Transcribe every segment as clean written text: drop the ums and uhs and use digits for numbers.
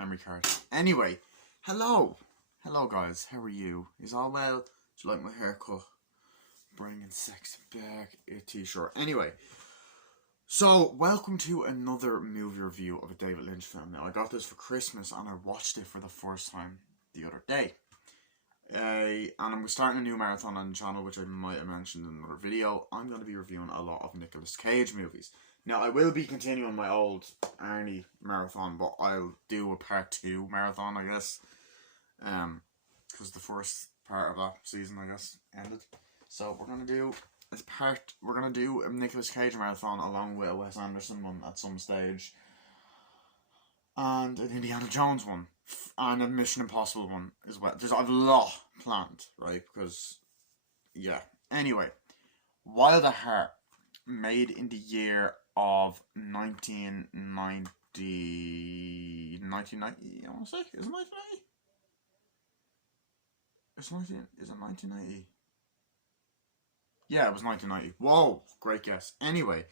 memory card. Anyway, hello. Hello, guys. How are you? Is all well? Do you like my haircut? Bringing sex back. A t-shirt. Anyway, so welcome to another movie review of a David Lynch film. Now, I got this for Christmas and I watched it for the first time the other day. And I'm starting a new marathon on the channel, which I might have mentioned in another video. I'm going to be reviewing a lot of Nicolas Cage movies. Now, I will be continuing my old Arnie marathon, but I'll do a part 2 marathon, I guess. Because the first part of that season, I guess, ended. So we're gonna do a Nicolas Cage marathon along with a Wes Anderson one at some stage, and an Indiana Jones one, and a Mission Impossible one as well. I've a lot planned, right? Because, yeah. Anyway, Wild at Heart, made in the year of 1990, I want to say, is it 1990? Is it 1990? Yeah, it was 1990. Whoa, great guess. Anyway,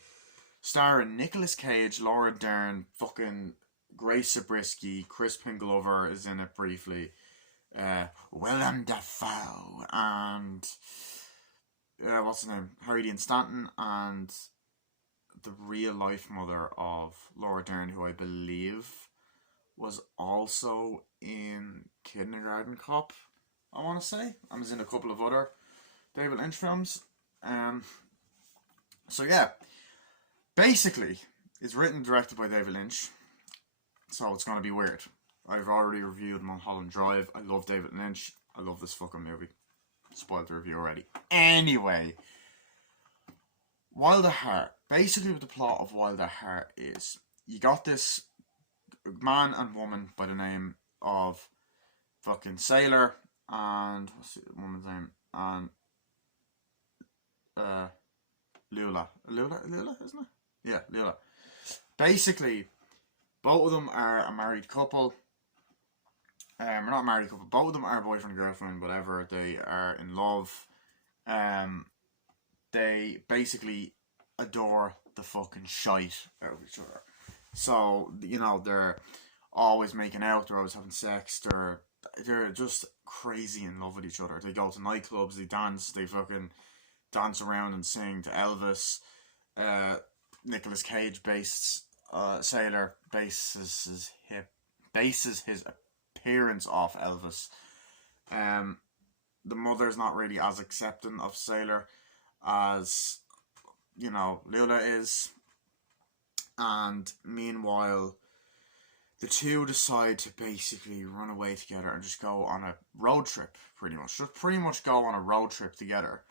starring Nicolas Cage, Laura Dern, fucking Grace Zabriskie, Crispin Glover is in it briefly, Willem Dafoe, and what's his name? Harry Dean Stanton, and the real life mother of Laura Dern, who I believe was also in Kindergarten Cop, I want to say, and was in a couple of other David Lynch films. So yeah, basically, it's written and directed by David Lynch, so it's gonna be weird. I've already reviewed Mulholland Drive. I love David Lynch. I love this fucking movie. Spoiled the review already. Anyway, Wild at Heart. Basically, what the plot of Wild at Heart is, you got this man and woman by the name of fucking Sailor and what's the woman's name? And Lula, isn't it? Yeah, Lula. Basically, both of them are a married couple. We're not a married couple. Both of them are boyfriend, girlfriend, whatever. They are in love. They basically adore the fucking shite out of each other. So, you know, they're always making out. They're always having sex. They're just crazy in love with each other. They go to nightclubs. They dance. They fucking dance around and sing to Elvis. Nicolas Cage Sailor bases his appearance off Elvis. The mother's not really as accepting of Sailor as, you know, Lula is. And meanwhile, the two decide to basically run away together and just go on a road trip, pretty much. Just pretty much go on a road trip together.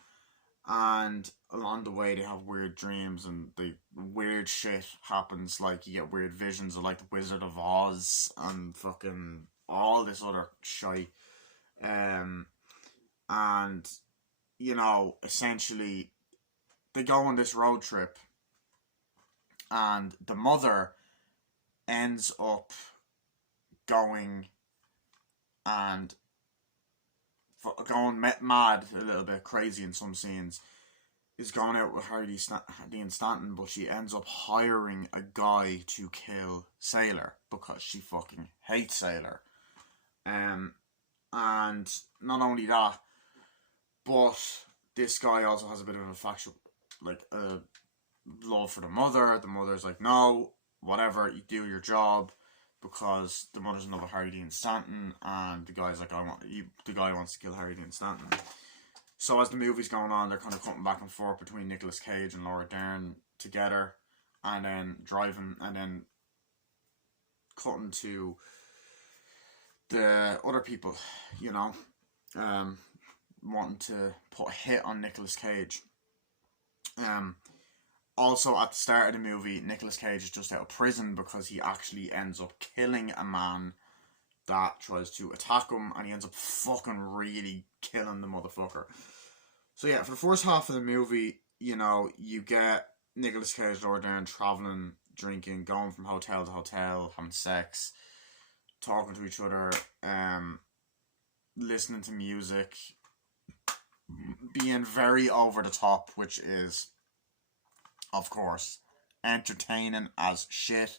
And along the way, they have weird dreams and weird shit happens. Like, you get weird visions of, like, the Wizard of Oz and fucking all this other shit. And, you know, essentially, they go on this road trip and the mother ends up going mad, a little bit crazy in some scenes, is going out with Harry Dean Stanton, but she ends up hiring a guy to kill Sailor because she fucking hates Sailor. And not only that, but this guy also has a bit of a factual, like, love for the mother. The mother's like, no, whatever, you do your job, because the mother's in love with Harry Dean Stanton, and the guy's like, the guy wants to kill Harry Dean Stanton. So as the movie's going on, they're kind of cutting back and forth between Nicolas Cage and Laura Dern together, and then driving, and then cutting to the other people, you know, wanting to put a hit on Nicolas Cage. Also, at the start of the movie, Nicolas Cage is just out of prison because he actually ends up killing a man that tries to attack him, and he ends up fucking really killing the motherfucker. So yeah, for the first half of the movie, you know, you get Nicolas Cage, Laura Dern travelling, drinking, going from hotel to hotel, having sex, talking to each other, listening to music, being very over the top, which is, of course, entertaining as shit,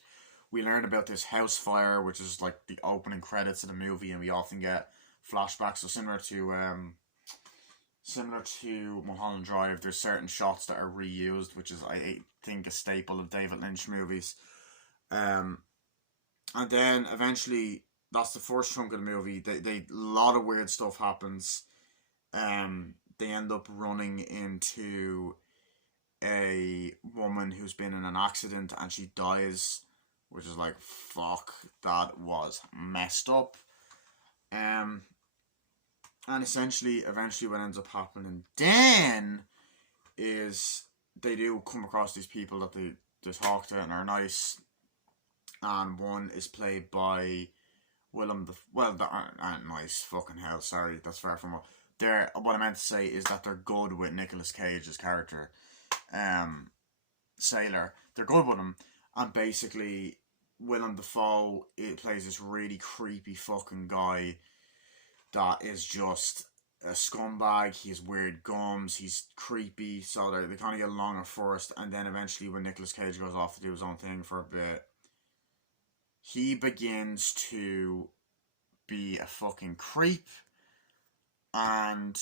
we learn about this house fire, which is like the opening credits of the movie, and we often get flashbacks. So similar to Mulholland Drive, there's certain shots that are reused, which is I think a staple of David Lynch movies. And then eventually, that's the first chunk of the movie. They a lot of weird stuff happens. They end up running into a woman who's been in an accident and she dies, which is like, fuck, that was messed up. And essentially, eventually, what ends up happening then is they do come across these people that they talk to and are nice, and one is played by Willem the they aren't nice, fucking hell. Sorry, that's far from what what I meant to say is that they're good with Nicolas Cage's character, Sailor. They're good with him, and basically Willem Dafoe, it plays this really creepy fucking guy that is just a scumbag. He has weird gums. He's creepy. So they kind of get along at first, and then eventually, when Nicolas Cage goes off to do his own thing for a bit, he begins to be a fucking creep and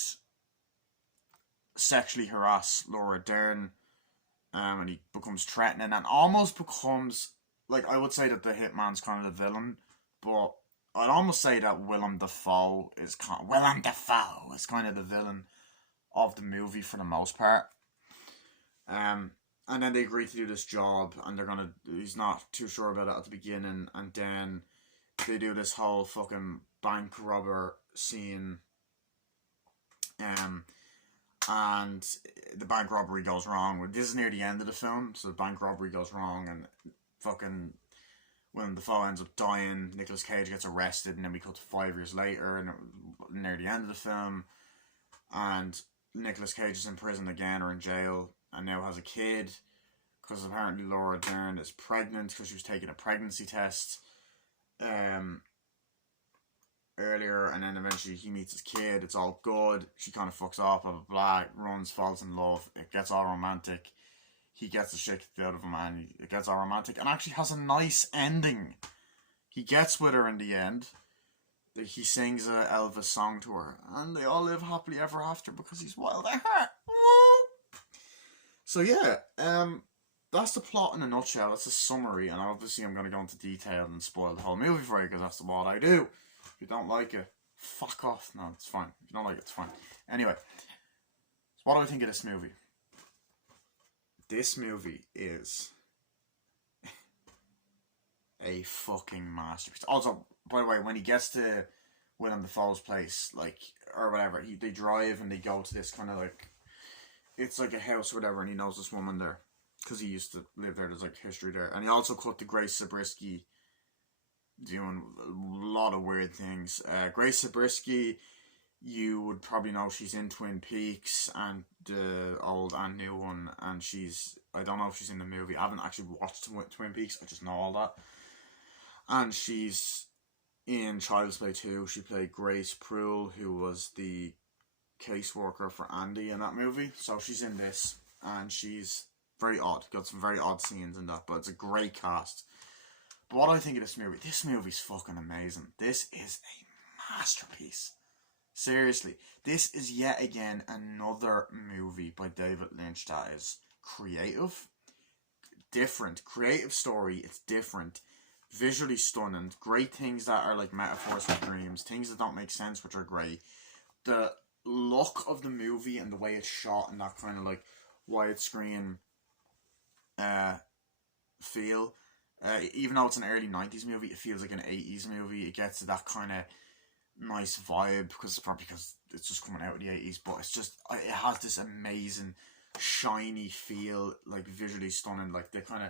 sexually harass Laura Dern, and he becomes threatening and almost becomes, like, I would say that the hitman's kind of the villain, but I'd almost say that Willem Dafoe is kind of the villain of the movie for the most part. And then they agree to do this job, and he's not too sure about it at the beginning, and then they do this whole fucking bank robber scene, and the bank robbery goes wrong. This is near the end of the film, so the bank robbery goes wrong, and fucking Willem Dafoe ends up dying. Nicolas Cage gets arrested, and then we cut to 5 years later, and near the end of the film, and Nicolas Cage is in prison again, or in jail, and now has a kid, because apparently Laura Dern is pregnant, because she was taking a pregnancy test earlier, and then eventually he meets his kid. It's all good. She kind of fucks off, blah blah blah, runs, falls in love, it gets all romantic. He gets the shit kicked out of him, and it gets all romantic, and actually has a nice ending. He gets with her in the end. He sings a Elvis song to her, and they all live happily ever after because he's wild at heart. So yeah, that's the plot in a nutshell. That's a summary, and obviously I'm going to go into detail and spoil the whole movie for you because that's what I do. If you don't like it, fuck off. No, it's fine. If you don't like it, it's fine. Anyway, so what do I think of this movie? This movie is a fucking masterpiece. Also, by the way, when he gets to Willem Dafoe's place, like, or whatever, they drive and they go to this kind of like, it's like a house or whatever, and he knows this woman there because he used to live there. There's like history there, and he also cut to Grace Zabriskie doing a lot of weird things. Grace Zabriskie, you would probably know, she's in Twin Peaks and the old and new one, and I don't know if she's in the movie. I haven't actually watched Twin Peaks, I just know all that. And she's in Child's Play 2. She played Grace Pruill, who was the caseworker for Andy in that movie. So she's in this, and she's very odd. Got some very odd scenes in that, but it's a great cast. But what do I think of this movie's fucking amazing. This is a masterpiece. Seriously, this is yet again another movie by David Lynch that is creative, different, creative story. It's different, visually stunning, great things that are like metaphors for dreams, things that don't make sense which are great. The look of the movie and the way it's shot and that kind of like widescreen feel, even though it's an early 90s movie, it feels like an 80s movie. It gets to that kind of nice vibe because it's just coming out of the 80s, but it's just, it has this amazing shiny feel, like visually stunning, like the kind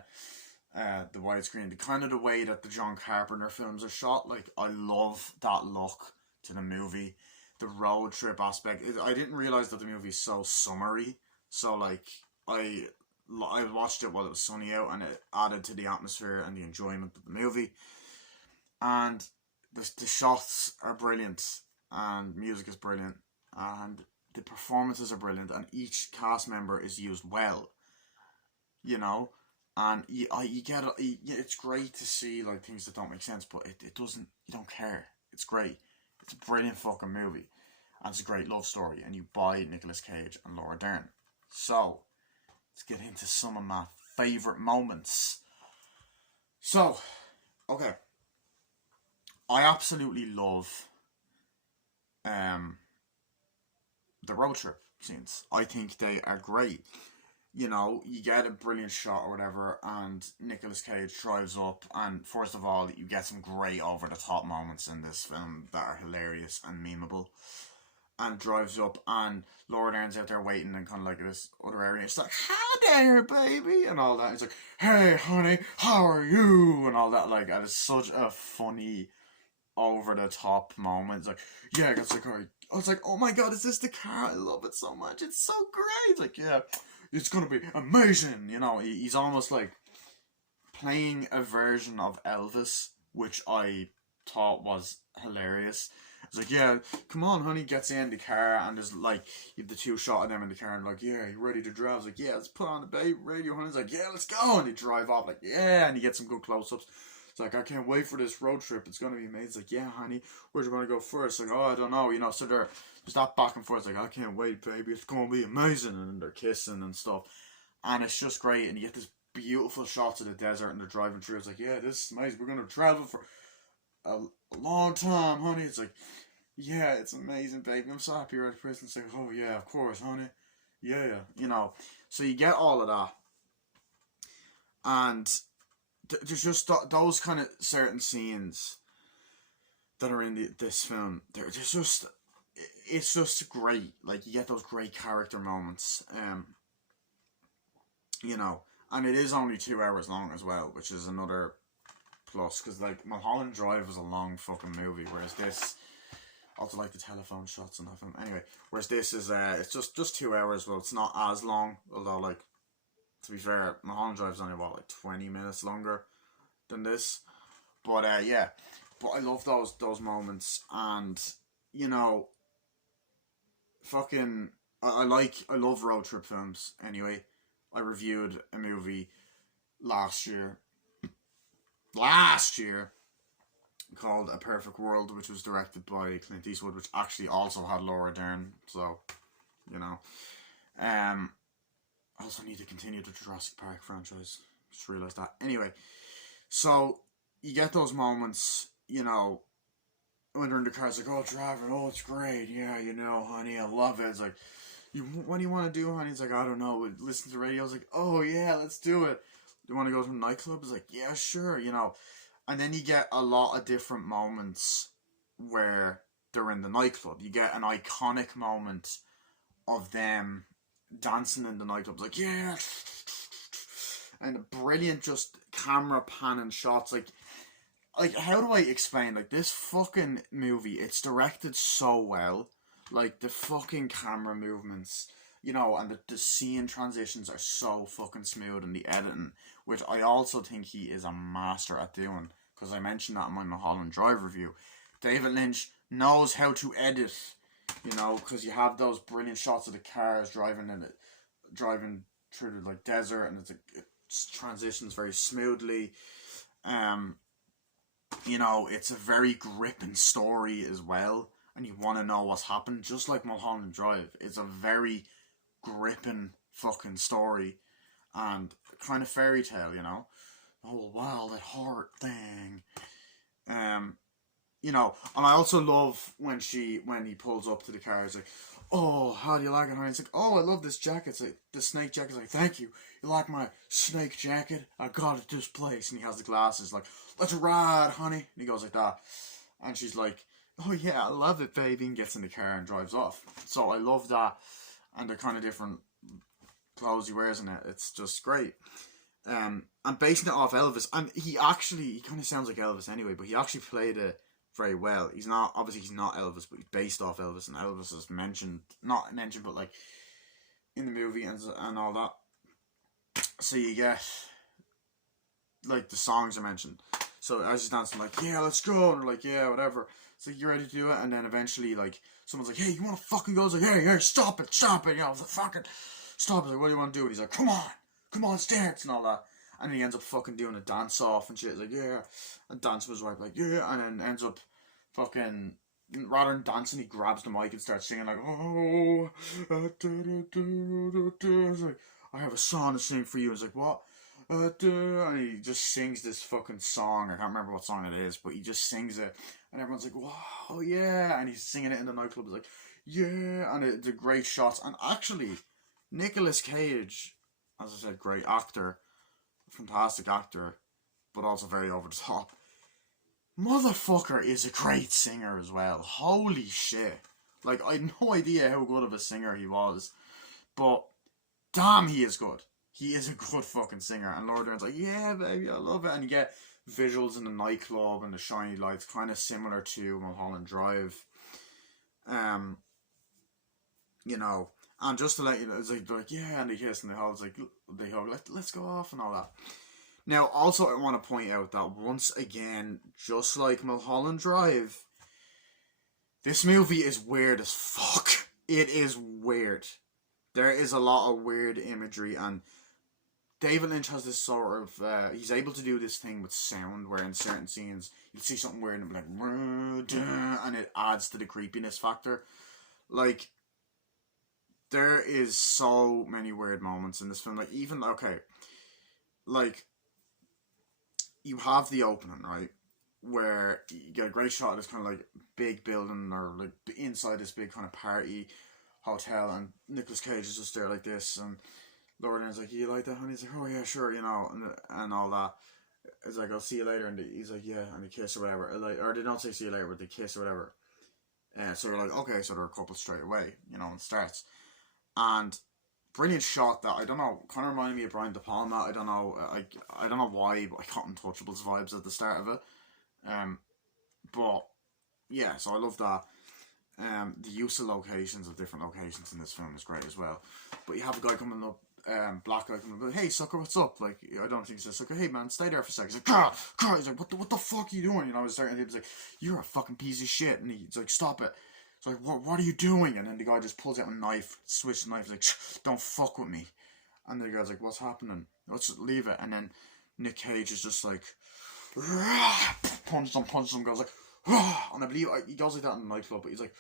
of the widescreen, the kind of the way that the John Carpenter films are shot. Like, I love that look to the movie. The road trip aspect, I didn't realize that the movie is so summery, so like I watched it while it was sunny out, and it added to the atmosphere and the enjoyment of the movie. And the shots are brilliant, and music is brilliant, and the performances are brilliant, and each cast member is used well, you know. And you get it's great to see like things that don't make sense, but it doesn't. You don't care. It's great. It's a brilliant fucking movie, and it's a great love story. And you buy Nicolas Cage and Laura Dern. So let's get into some of my favorite moments. So, okay, I absolutely love the road trip scenes. I think they are great. You know, you get a brilliant shot or whatever, and Nicolas Cage drives up, and first of all, you get some great over the top moments in this film that are hilarious and memeable. And drives up, and Laura Dern's out there waiting in kind of like this other area. It's like, "Hi there, baby," and all that. It's like, "Hey, honey, how are you?" and all that. Like, and it's such a funny, over the top moment. It's like, "Yeah, I got the car." I was like, "Oh my god, is this the car? I love it so much. It's so great." It's like, "Yeah, it's gonna be amazing." You know, he's almost like playing a version of Elvis, which I thought was hilarious. It's like, "Yeah, come on, honey," gets in the car, and there's like, you have the two shot of them in the car, and like, "Yeah, you ready to drive?" I was like, "Yeah, let's put on the babe radio," honey. He's like, "Yeah, let's go," and they drive off, like, "Yeah," and you get some good close-ups. It's like, "I can't wait for this road trip, it's gonna be amazing." It's like, "Yeah, honey, where do you want to go first?" Like, "Oh, I don't know," you know, so there's that back and forth. It's like, "I can't wait, baby, it's gonna be amazing," and they're kissing and stuff, and it's just great, and you get this beautiful shots of the desert, and they're driving through. It's like, "Yeah, this is amazing, we're gonna travel for a long time, honey." It's like, "Yeah, it's amazing, baby. I'm so happy you're out of prison." It's like, "Oh yeah, of course, honey. Yeah, you know." So you get all of that, and there's just those kind of certain scenes that are in this film. There's just, it's just great. Like, you get those great character moments. You know, and it is only 2 hours long as well, which is another plus. Because like Mulholland Drive was a long fucking movie, whereas this, also like the telephone shots in that film. Anyway, whereas this is it's just 2 hours. Well, it's not as long, although like, to be fair, Mulholland Drive's only what, like 20 minutes longer than this. But yeah, but I love those moments, and you know, fucking, I love road trip films. Anyway, I reviewed a movie last year called A Perfect World, which was directed by Clint Eastwood, which actually also had Laura Dern. So, you know, I also need to continue the Jurassic Park franchise. Just realised that. Anyway, so you get those moments, you know, when they're in the car. It's like, "Oh, driving, oh, it's great. Yeah, you know, honey, I love it." It's like, "What do you want to do, honey?" It's like, "I don't know. Listen to the radio." It's like, "Oh yeah, let's do it." "Do you want to go to a nightclub?" It's like, "Yeah, sure." You know, and then you get a lot of different moments where they're in the nightclub. You get an iconic moment of them dancing in the nightclub. It's like, "Yeah," and brilliant just camera panning shots. Like, how do I explain? Like, this fucking movie, it's directed so well. Like, the fucking camera movements, you know, and the scene transitions are so fucking smooth, and the editing, which I also think he is a master at doing, because I mentioned that in my Mulholland Drive review. David Lynch knows how to edit, you know, because you have those brilliant shots of the cars driving through the like desert, and it transitions very smoothly. You know, it's a very gripping story as well, and you want to know what's happened. Just like Mulholland Drive, it's a very gripping fucking story, and kind of fairy tale, you know. Oh wow, that heart thing. You know, and I also love when he pulls up to the car. It's like, "Oh, how do you like it, honey?" It's like, "Oh, I love this jacket." It's like, the snake jacket. It's like, "Thank you. You like my snake jacket? I got it this place." And he has the glasses. Like, "Let's ride, honey." And he goes like that, and she's like, "Oh yeah, I love it, baby," and gets in the car and drives off. So I love that, and the kind of different clothes he wears in it. It's just great. And basing it off Elvis, and he kind of sounds like Elvis anyway, but he actually played it very well. He's not Elvis, but he's based off Elvis, and Elvis is not mentioned, but like in the movie and all that. So you get like the songs are mentioned. So as he's dancing, like, "Yeah, let's go," and they're like, "Yeah, whatever." So you ready to do it, and then eventually, like, someone's like, "Hey, you want to fucking go?" It's like, "Hey, stop it," you know, fucking stop it. Like, "What do you want to do?" And he's like, come on, let's dance," and all that. and he ends up fucking doing a dance off and shit. He's like, yeah, and dance was right, like, yeah, and then ends up fucking, rather than dancing, he grabs the mic and starts singing like, oh, it's like, I have a song to sing for you. It's like, what? And he just sings this fucking song. I can't remember what song it is, but he just sings it, and everyone's like, wow, yeah, and he's singing it in the nightclub. It's like, yeah, and the great shots. And actually, Nicolas Cage, as I said, great actor, fantastic actor, but also very over the top. Motherfucker is a great singer as well. Holy shit. Like, I had no idea how good of a singer he was, but damn, he is good. He is a good fucking singer. And Laura Dern's like, yeah, baby, I love it. And you get visuals in the nightclub and the shiny lights, kind of similar to Mulholland Drive. You know, and just to let you know, it's like yeah, and they kiss and they hug, let's go off and all that. Now, also, I want to point out that once again, just like Mulholland Drive, this movie is weird as fuck. It is weird. There is a lot of weird imagery, and David Lynch has this sort of, he's able to do this thing with sound, where in certain scenes, you'll see something weird and be like, and it adds to the creepiness factor. Like, there is so many weird moments in this film. Like, even, okay, like, you have the opening, right, where you get a great shot of this kind of, like, big building, or, like, inside this big kind of party hotel, and Nicolas Cage is just there like this, and Laura Dern's like, you like that? And he's like, oh yeah, sure, you know, and all that. It's like, I'll see you later, and he's like, yeah, and they kiss or whatever, or they don't say see you later, but they kiss or whatever. So you're like, okay, so they're a couple straight away, you know, and starts. And brilliant shot that, I don't know, kind of reminded me of Brian De Palma. I don't know, I don't know why, but I got Untouchables vibes at the start of it. But yeah, so I love that. The use of locations, of different locations in this film, is great as well. But you have a guy coming up, black guy coming up, hey sucker, what's up? Like, I don't think he says sucker, hey man, stay there for a second. He's like, God, he's like, what the fuck are you doing? You know, he's like, you're a fucking piece of shit, and he's like, stop it. It's like, what are you doing? And then the guy just pulls out a knife, switches the knife, he's like, don't fuck with me. And the guy's like, what's happening? Let's just leave it. And then Nick Cage is just like, punches him, goes like, and I believe he goes like that in the nightclub, but he's like,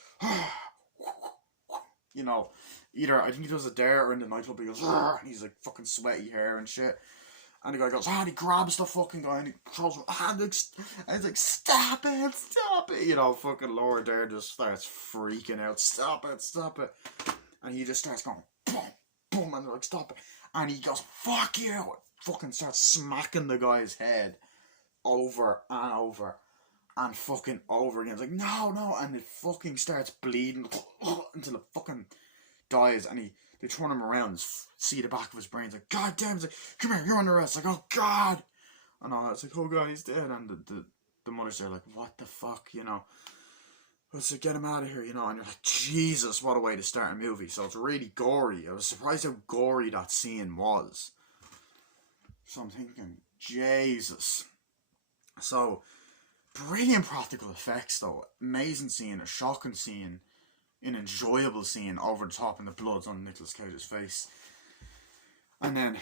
you know, either I think he does it there or in the nightclub, he goes, and he's like fucking sweaty hair and shit. And the guy goes, and he grabs the fucking guy and he throws him, and he's like, stop it, you know, fucking Laura Dern just starts freaking out, stop it. And he just starts going, boom, boom, and they're like, stop it. And he goes, fuck you, and fucking starts smacking the guy's head over and over and fucking over again. It's like, no, and it fucking starts bleeding until it fucking dies, and they turn him around and see the back of his brain. It's like, God damn, it's like, come here, you're under arrest. Like, oh God, and all that. It's like, oh God, he's dead. And the mother's there like, what the fuck, you know. Let's get him out of here, you know. And you're like, Jesus, what a way to start a movie. So it's really gory. I was surprised how gory that scene was. So I'm thinking, Jesus. So brilliant practical effects though. Amazing scene, a shocking scene, an enjoyable scene, over the top, and the blood's on Nicolas Cage's face. And then,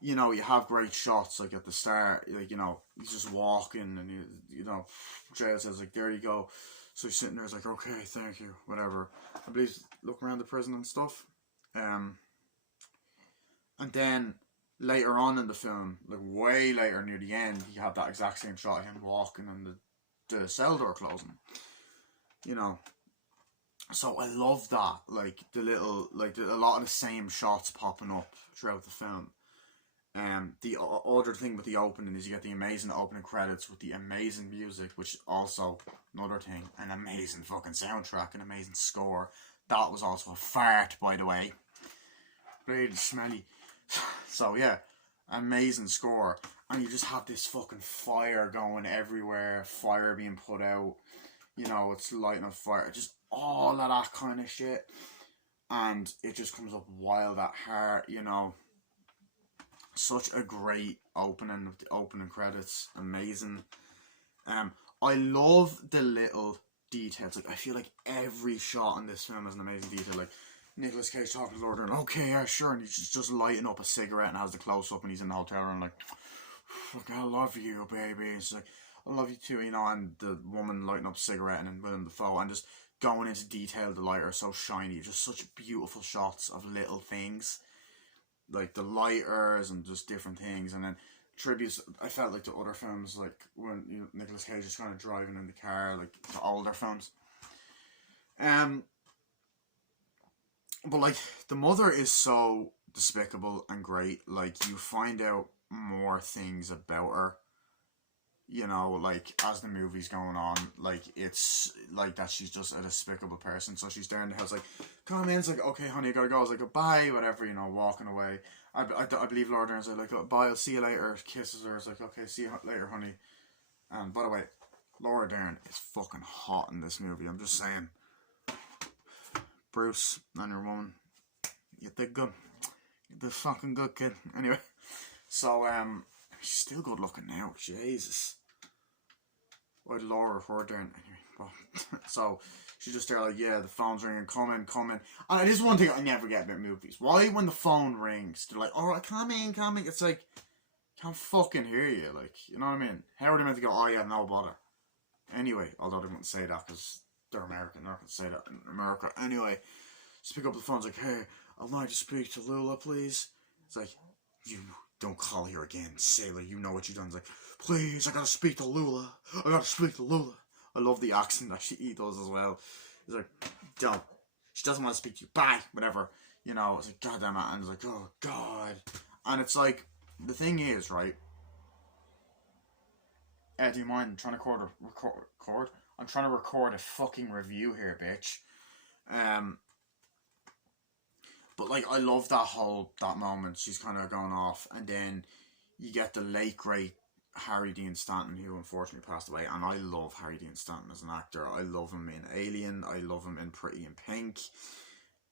you know, you have great shots, like at the start, like, you know, he's just walking, and you know, Jail says like, there you go. So he's sitting there, he's like, okay, thank you, whatever. I believe he's looking around the prison and stuff. And then later on in the film, like way later near the end, you have that exact same shot of him walking and the cell door closing. You know. So I love that, like the little, like a lot of the same shots popping up throughout the film. The other thing with the opening is you get the amazing opening credits with the amazing music, which also, another thing, an amazing fucking soundtrack, an amazing score. That was also a fart, by the way. Really smelly. So yeah, amazing score. And you just have this fucking fire going everywhere, fire being put out, you know, it's lighting a fire, just all of that kind of shit. And it just comes up wild at heart, you know. Such a great opening with the opening credits, amazing. I love the little details. Like, I feel like every shot in this film is an amazing detail. Like, Nicolas Cage talking to Laura Dern, okay, yeah, sure, and he's just lighting up a cigarette and has the close up, and he's in the hotel room, like, fuck, I love you, baby. It's like, I love you too, you know, and the woman lighting up a cigarette and then Willem Dafoe and just going into detail, the lighter so shiny, just such beautiful shots of little things. Like the lighters and just different things, and then tributes. I felt like the other films, like when Nicolas Cage is kind of driving in the car, like the older films. Um, but like the mother is so despicable and great. Like you find out more things about her. You know, like as the movie's going on, like it's like that she's just a despicable person. So she's there in the house, like, come in. It's like, okay, honey, I gotta go. I was like, bye, whatever, you know, walking away. I believe Laura Dern's like, oh, bye, I'll see you later. Kisses her. It's like, okay, see you later, honey. And by the way, Laura Dern is fucking hot in this movie. I'm just saying. Bruce and your woman, you did good. You did fucking good, kid. Anyway, so she's still good looking now. Jesus. Why Laura Dern? Anyway, well, so she's just there like, yeah, the phone's ringing, come in. And it is one thing I never get about movies. Why when the phone rings, they're like, alright, come in. It's like, can't fucking hear you. Like, you know what I mean? How are they meant to go, oh yeah, no bother. Anyway, although they wouldn't say that because they're American. They're not going to say that in America. Anyway, just pick up the phone. It's like, hey, I'd like to speak to Lula, please. It's like, you don't call here again, sailor. You know what you've done. It's like, please, I gotta speak to Lula. I love the accent that he does as well. He's like, don't. She doesn't want to speak to you. Bye. Whatever. You know, it's like, God damn it. And it's like, oh, God. And it's like, the thing is, right? Do you mind trying to record? I'm trying to record a fucking review here, bitch. But like, I love that moment. She's kind of going off, and then you get the late great Harry Dean Stanton, who unfortunately passed away. And I love Harry Dean Stanton as an actor. I love him in Alien. I love him in Pretty in Pink.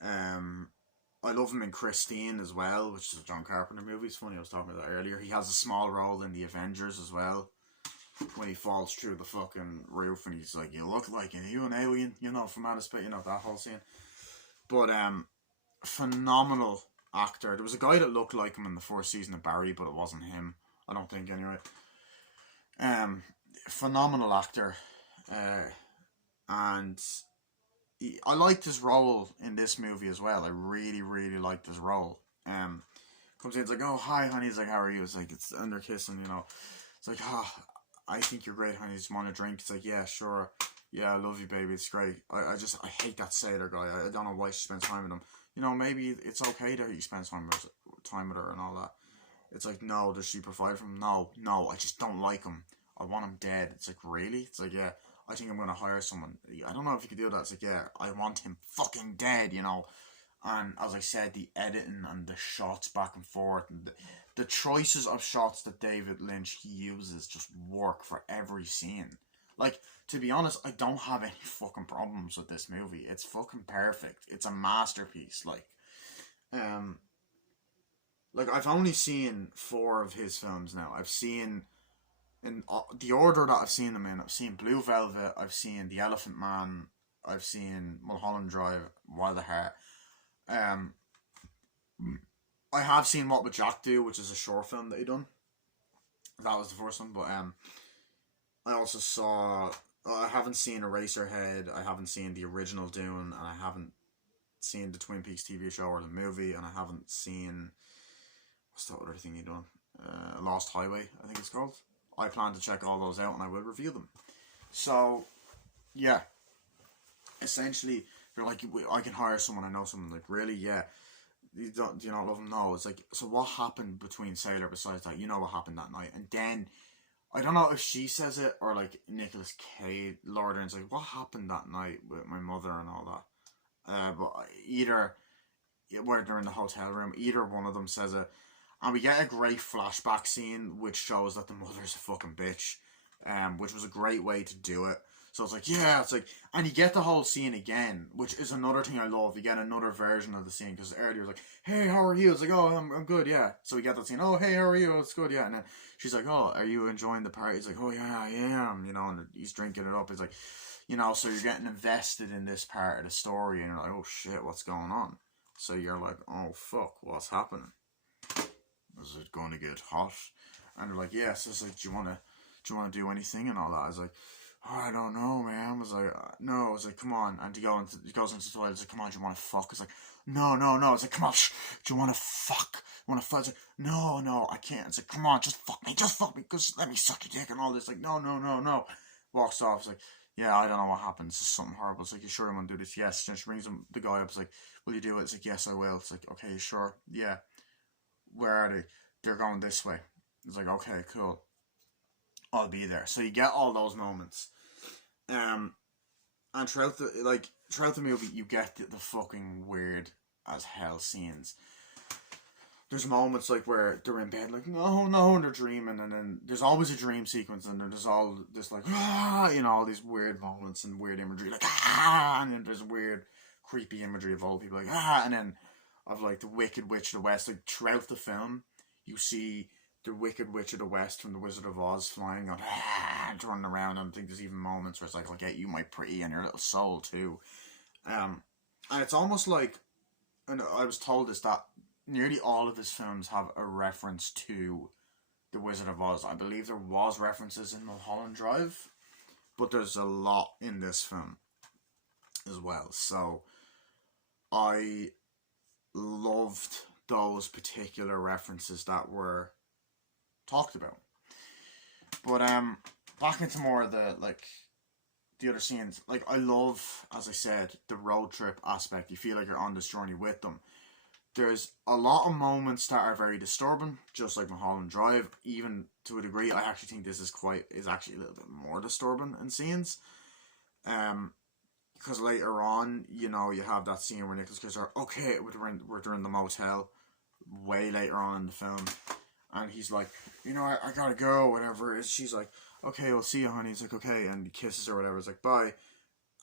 I love him in Christine as well, which is a John Carpenter movie. It's funny, I was talking about that earlier. He has a small role in the Avengers as well, when he falls through the fucking roof and he's like, you look like you an alien, you know, from outer space, you know, that whole scene. But phenomenal actor. There was a guy that looked like him in the first season of Barry, but it wasn't him, I don't think, anyway. Phenomenal actor. And I liked his role in this movie as well. I really, really liked his role. Comes in, it's like, oh, hi, honey. He's like, how are you? It's like, and they're kissing, you know. It's like, I think you're great, honey. Just want a drink? It's like, yeah, sure. Yeah, I love you, baby. It's great. I hate that sailor guy. I don't know why she spends time with him. You know, maybe it's okay that he spends time with her and all that. It's like, no, does she provide for him? No, I just don't like him. I want him dead. It's like, really? It's like, yeah, I think I'm going to hire someone. I don't know if you could do that. It's like, yeah, I want him fucking dead, you know. And as I said, the editing and the shots back and forth, and the choices of shots that David Lynch uses just work for every scene. Like, to be honest, I don't have any fucking problems with this movie. It's fucking perfect. It's a masterpiece. Like I've only seen 4 of his films now. I've seen, in the order that I've seen them in, I've seen Blue Velvet, I've seen The Elephant Man, I've seen Mulholland Drive, Wild at Heart. I have seen What Would Jack Do, which is a short film that he done. That was the first one, but I also saw. I haven't seen Eraserhead. I haven't seen the original Dune, and I haven't seen the Twin Peaks TV show or the movie, and I haven't seen, what's the other thing he done? Lost Highway, I think it's called. I plan to check all those out, and I will review them. So, yeah. Essentially, you're like, I can hire someone, I know someone. Like, really? Yeah. Do you not love him? No. It's like, so what happened between Sailor besides that? You know what happened that night. And then, I don't know if she says it or like Nicolas Cage, Laura Dern's like, what happened that night with my mother and all that? But either, where they're in the hotel room, either one of them says it. And we get a great flashback scene which shows that the mother's a fucking bitch. Which was a great way to do it. So it's like, yeah, it's like, and you get the whole scene again, which is another thing I love. You get another version of the scene, because earlier it was like, hey, how are you? It's like, oh, I'm good, yeah. So we get that scene, oh, hey, how are you? It's good, yeah. And then she's like, oh, are you enjoying the party? It's like, oh, yeah, I am, you know, and he's drinking it up. It's like, you know, so you're getting invested in this part of the story, and you're like, oh, shit, what's going on? So you're like, oh, fuck, what's happening? Is it going to get hot? And they're like, yeah. So it's like, do you want to do anything and all that? I was like, oh, I don't know, man. I was like, no. I was like, come on. And he goes into the toilet. He's like, come on, do you want to fuck? I was like, no. I was like, come on, do you want to fuck? You want to fuck? I was like, no, I can't. It's like, come on, just fuck me, because let me suck your dick and all this. Like, no. Walks off. It's like, yeah, I don't know what happened. It's just something horrible. It's like, you sure you want to do this? Yes. And she brings the guy up. It's like, will you do it? It's like, yes, I will. It's like, okay, sure? Yeah. Where are they? They're going this way. It's like, okay, cool. I'll be there. So you get all those moments. And throughout the movie, you get the fucking weird as hell scenes. There's moments like where they're in bed, like no, and they're dreaming, and then there's always a dream sequence, and there's all this like all these weird moments and weird imagery, like and then there's weird, creepy imagery of old people like and then of like the Wicked Witch of the West. Like throughout the film, you see the Wicked Witch of the West from the Wizard of Oz flying on and running around, and I think there's even moments where it's like, get you my pretty and your little soul too. And it's almost like, and I was told this, that nearly all of his films have a reference to the Wizard of Oz. I believe there was references in Mulholland Drive, but there's a lot in this film as well. So I loved those particular references that were talked about. But back into more of the other scenes. Like, I love, as I said, the road trip aspect. You feel like you're on this journey with them. There's a lot of moments that are very disturbing, just like Mulholland Drive. Even to a degree, I actually think this is actually a little bit more disturbing in scenes. Because later on, you have that scene where Nicolas Cage are, okay, we're in the motel, way later on in the film, and he's like, I gotta go, whatever. And she's like, okay, I'll see you, honey. He's like, okay, and he kisses her, whatever. It's like, bye.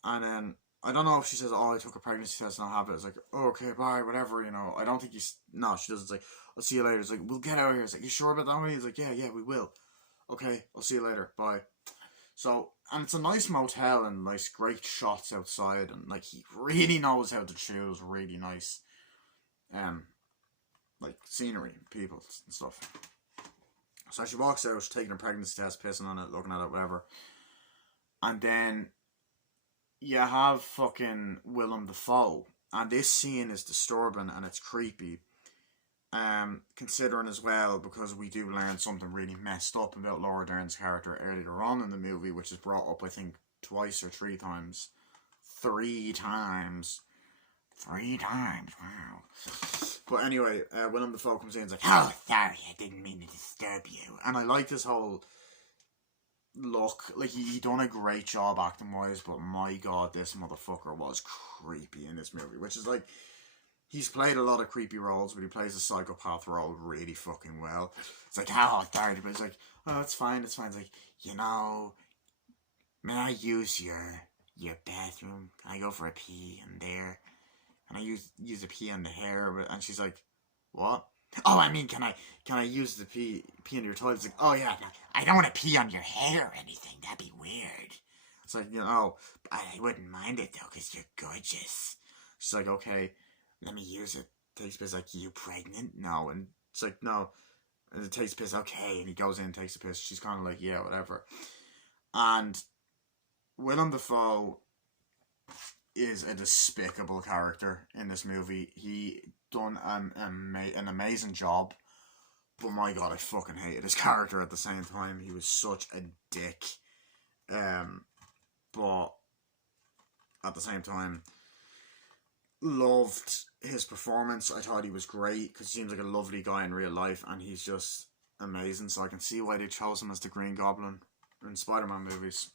And then, I don't know if she says, oh, I took a pregnancy test and I'll have it. It's like, oh, okay, bye, whatever, I don't think no, she doesn't. It's like, I'll see you later. It's like, we'll get out of here. It's like, you sure about that, honey? He's like, yeah, we will. Okay, I'll see you later, bye. So, and it's a nice motel and nice, great shots outside, and he really knows how to choose really nice, scenery, people and stuff. So she walks out, taking a pregnancy test, pissing on it, looking at it, whatever. And then you have fucking Willem Dafoe, and this scene is disturbing and it's creepy. Considering as well, because we do learn something really messed up about Laura Dern's character earlier on in the movie, which is brought up, I think, twice or three times. Three times, wow. But anyway, Willem Dafoe comes in and is like, oh, sorry, I didn't mean to disturb you. And I like this whole look. Like, he done a great job acting-wise, but my god, this motherfucker was creepy in this movie, which is like, he's played a lot of creepy roles, but he plays a psychopath role really fucking well. It's like, oh, sorry, but it's like, oh, it's fine. It's like, may I use your bathroom? Can I go for a pee in there? Can I use a pee on the hair? And she's like, what? Oh, I mean, can I use the pee in your toilet? It's like, oh yeah, I don't want to pee on your hair or anything. That'd be weird. It's like, I wouldn't mind it though, because you're gorgeous. She's like, okay, let me use it. Takes piss, like, you pregnant? No. And it's like, no. And it takes piss, okay. And he goes in and takes a piss. She's kind of like, yeah, whatever. And Willem Dafoe is a despicable character in this movie. He done an amazing job, but my god, I fucking hated his character at the same time. He was such a dick. But at the same time, loved his performance. I thought he was great, because he seems like a lovely guy in real life, and he's just amazing. So I can see why they chose him as the Green Goblin in Spider-Man movies.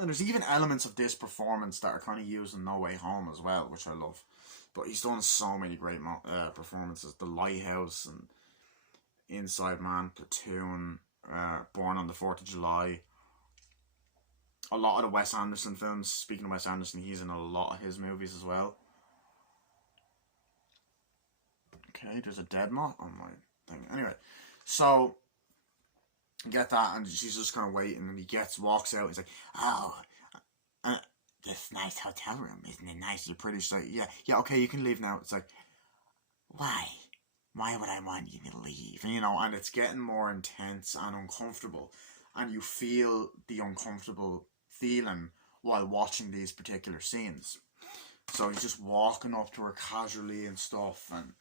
And there's even elements of this performance that are kind of used in No Way Home as well, which I love. But he's done so many great performances. The Lighthouse and Inside Man, Platoon, Born on the 4th of July. A lot of the Wes Anderson films. Speaking of Wes Anderson, he's in a lot of his movies as well. Okay, there's a dead moth on my thing. Anyway, so get that, and she's just kind of waiting, and he walks out. He's like, oh, this nice hotel room, isn't it nice? You're pretty. She's like, yeah, okay, you can leave now. It's like, why? why would I want you to leave? And, you know, and it's getting more intense and uncomfortable. And you feel the uncomfortable feeling while watching these particular scenes. So he's just walking up to her casually and stuff, and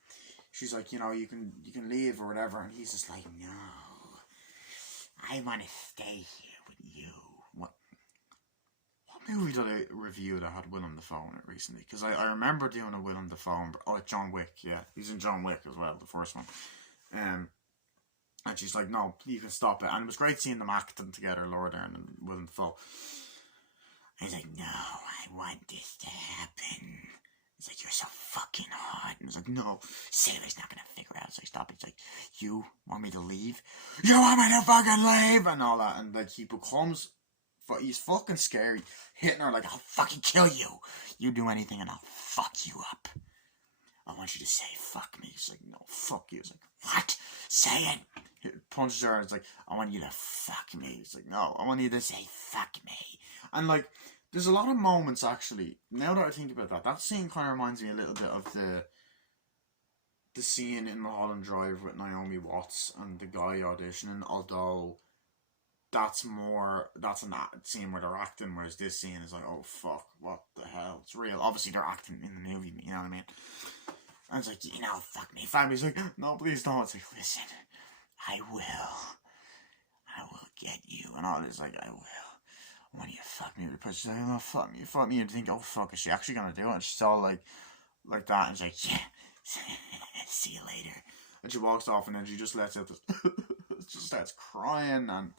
she's like, you know, you can leave or whatever, and he's just like, no, I want to stay here with you. What movie did I review that had Willem Dafoe in it recently? Because I remember doing a Willem Dafoe, John Wick, yeah, he's in John Wick as well, the first one. And she's like, no, you can stop it. And it was great seeing them acting together, Laura Dern and Willem Dafoe. And he's like, no, I want this to happen. He's like, you're so fucking hot. And he's like, no, Sailor's not gonna figure out. So I stop. He's like, you want me to leave? You want me to fucking leave? And all that. And like, he becomes, he's fucking scary, hitting her like, I'll fucking kill you. You do anything and I'll fuck you up. I want you to say fuck me. He's like, no, fuck you. He's like, what? Say it. He punches her and it's like, I want you to fuck me. He's like, no, I want you to say fuck me. And like, there's a lot of moments actually, now that I think about that scene kind of reminds me a little bit of the scene in Mulholland Drive with Naomi Watts and the guy auditioning, although that's an scene where they're acting, whereas this scene is like, oh fuck, what the hell? It's real. Obviously they're acting in the movie, you know what I mean? And it's like, you know, fuck me. Family's like, no, please don't. It's like, listen, I will get you. And all this, like, I will. When you fuck me with the pussy, she's like, oh fuck me, and think, oh fuck, is she actually gonna do it? And she's all like that, and she's like, yeah, see you later. And she walks off, and then she just lets out this, just starts crying, and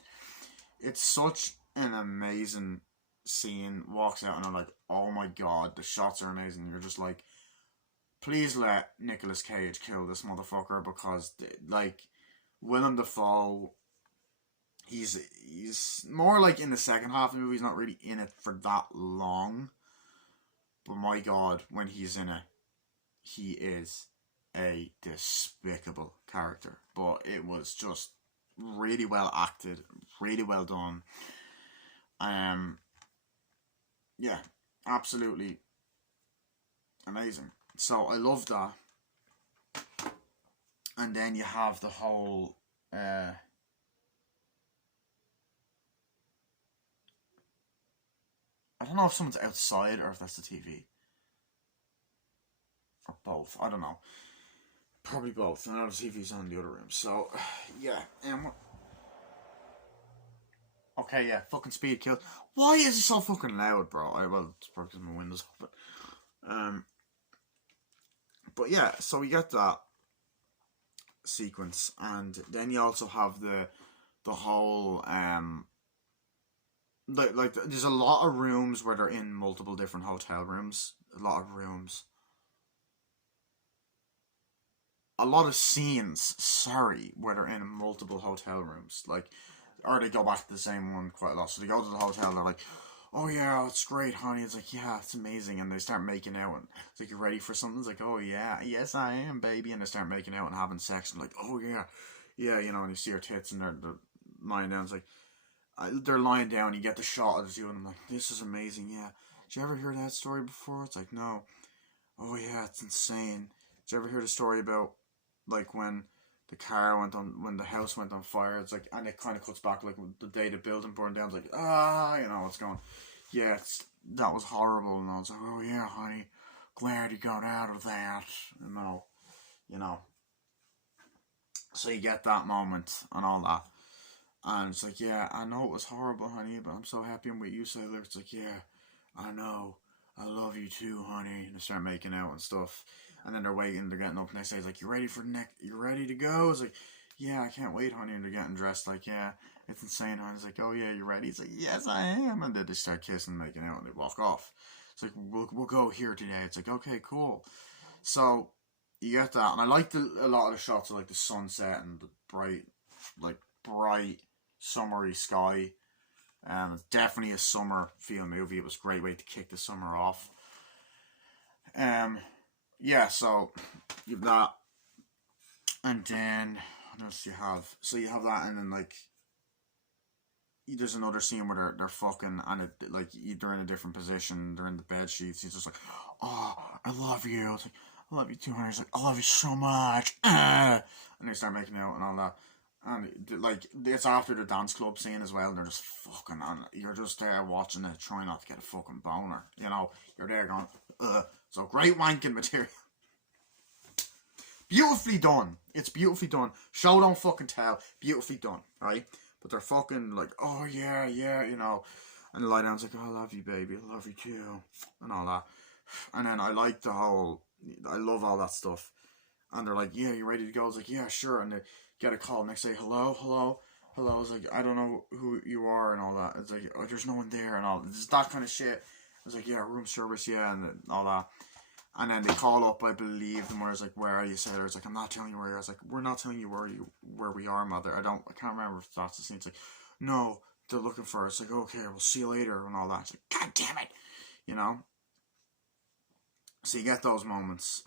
it's such an amazing scene. Walks out, and I'm like, oh my god, the shots are amazing. You're just like, please let Nicolas Cage kill this motherfucker, because like Willem Dafoe, he's more like in the second half of the movie. He's not really in it for that long, but my god, when he's in it, he is a despicable character. But it was just really well acted, really well done. Yeah, absolutely amazing. So I love that. And then you have the whole I don't know if someone's outside or if that's the TV. Or both. I don't know. Probably both. And the TV's on in the other room. So, yeah. Okay, yeah. Fucking speed kill. Why is it so fucking loud, bro? Well, it's probably because my window's open. But yeah, so we get that sequence. And then you also have the whole like there's a lot of rooms where they're in multiple different hotel rooms. A lot of rooms. A lot of scenes, where they're in multiple hotel rooms. Like, or they go back to the same one quite a lot. So they go to the hotel, they're like, oh yeah, it's great, honey. It's like, yeah, it's amazing. And they start making out, and it's like, you ready for something? It's like, oh yeah, yes I am, baby. And they start making out and having sex, and like, oh yeah, yeah, you know, and you see her tits, and they're lying down. It's like, they're lying down, you get the shot of the two, and I'm like, this is amazing, yeah. Did you ever hear that story before? It's like, no. Oh yeah, it's insane. Did you ever hear the story about, like, when the house went on fire? It's like, and it kind of cuts back, like, the day the building burned down. It's like, you know, what's going, yeah, that was horrible. And I was like, oh yeah, honey, glad you got out of that. You know. So you get that moment and all that. And it's like, yeah, I know it was horrible, honey, but I'm so happy I'm with you, Sailor. It's like, yeah, I know. I love you too, honey. And they start making out and stuff. And then they're waiting, they're getting up, and they say, like, you ready to go? It's like, yeah, I can't wait, honey. And they're getting dressed, like, yeah, it's insane, honey. It's like, oh yeah, you ready? It's like, yes, I am. And then they start kissing, making out, and they walk off. It's like, we'll go here today. It's like, okay, cool. So, you get that. And I like a lot of the shots of, like, the sunset and the bright, summery sky. It's definitely a summer feel movie. It was a great way to kick the summer off. Yeah, so you have that, and then what else do you have? So you have that, and then like there's another scene where they're fucking, and they're in a different position. They're in the bed sheets. He's just like, oh, I love you. It's like, I I love you too, honey. He's like, I love you so much. And they start making out and all that. And like it's after the dance club scene as well, and they're just fucking on. You're just there watching it, trying not to get a fucking boner. You know, you're there going, So great wanking material. Beautifully done. It's beautifully done. Show don't fucking tell. Beautifully done, right? But they're fucking like, oh yeah, yeah, you know. And the lie down's like, oh, I love you, baby. I love you too, and all that. And then I like I love all that stuff. And they're like, yeah, you ready to go? I was like, yeah, sure. And they get a call next day, hello, hello, hello. I was like, I don't know who you are and all that. It's like, oh, there's no one there and all. It's that kind of shit. I was like, yeah, room service, yeah, and all that. And then they call up, I believe, and was like, where are you, sailor? It's like, I'm not telling you where you are. I was like, we're not telling you where we are, mother. I can't remember if that's the scene. It's like, no, they're looking for us. It's like, okay, we'll see you later and all that. It's like, God damn it, you know. So you get those moments.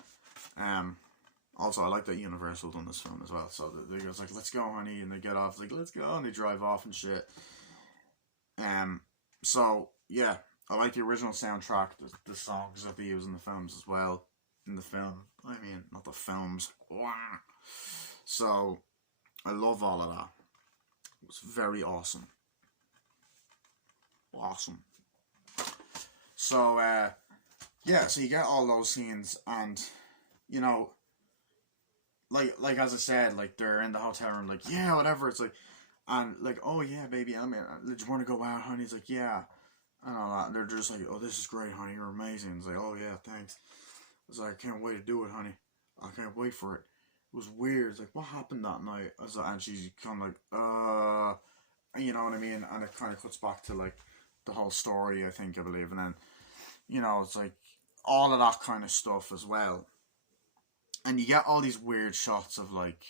Also, I like that Universal done this film as well. So they goes like, let's go, honey, and they get off. It's like, let's go, and they drive off and shit. So yeah, I like the original soundtrack, the songs that they use in the films as well. In the film, I mean, not the films. So I love all of that. It was very awesome. Awesome. So yeah, so you get all those scenes, and you know, like as I said, like they're in the hotel room, like yeah, whatever. It's like, and like, oh yeah, baby, I mean, do you want to go out, honey? He's like, yeah, and all that. And they're just like, oh, this is great, honey, you're amazing. It's like, oh yeah, thanks. It's like, I can't wait to do it, honey. I can't wait for it. It was weird. It's like, what happened that night? I was like, and she's kind of like, you know what I mean? And it kind of cuts back to like the whole story, I believe, and then, you know, it's like all of that kind of stuff as well. And you get all these weird shots of like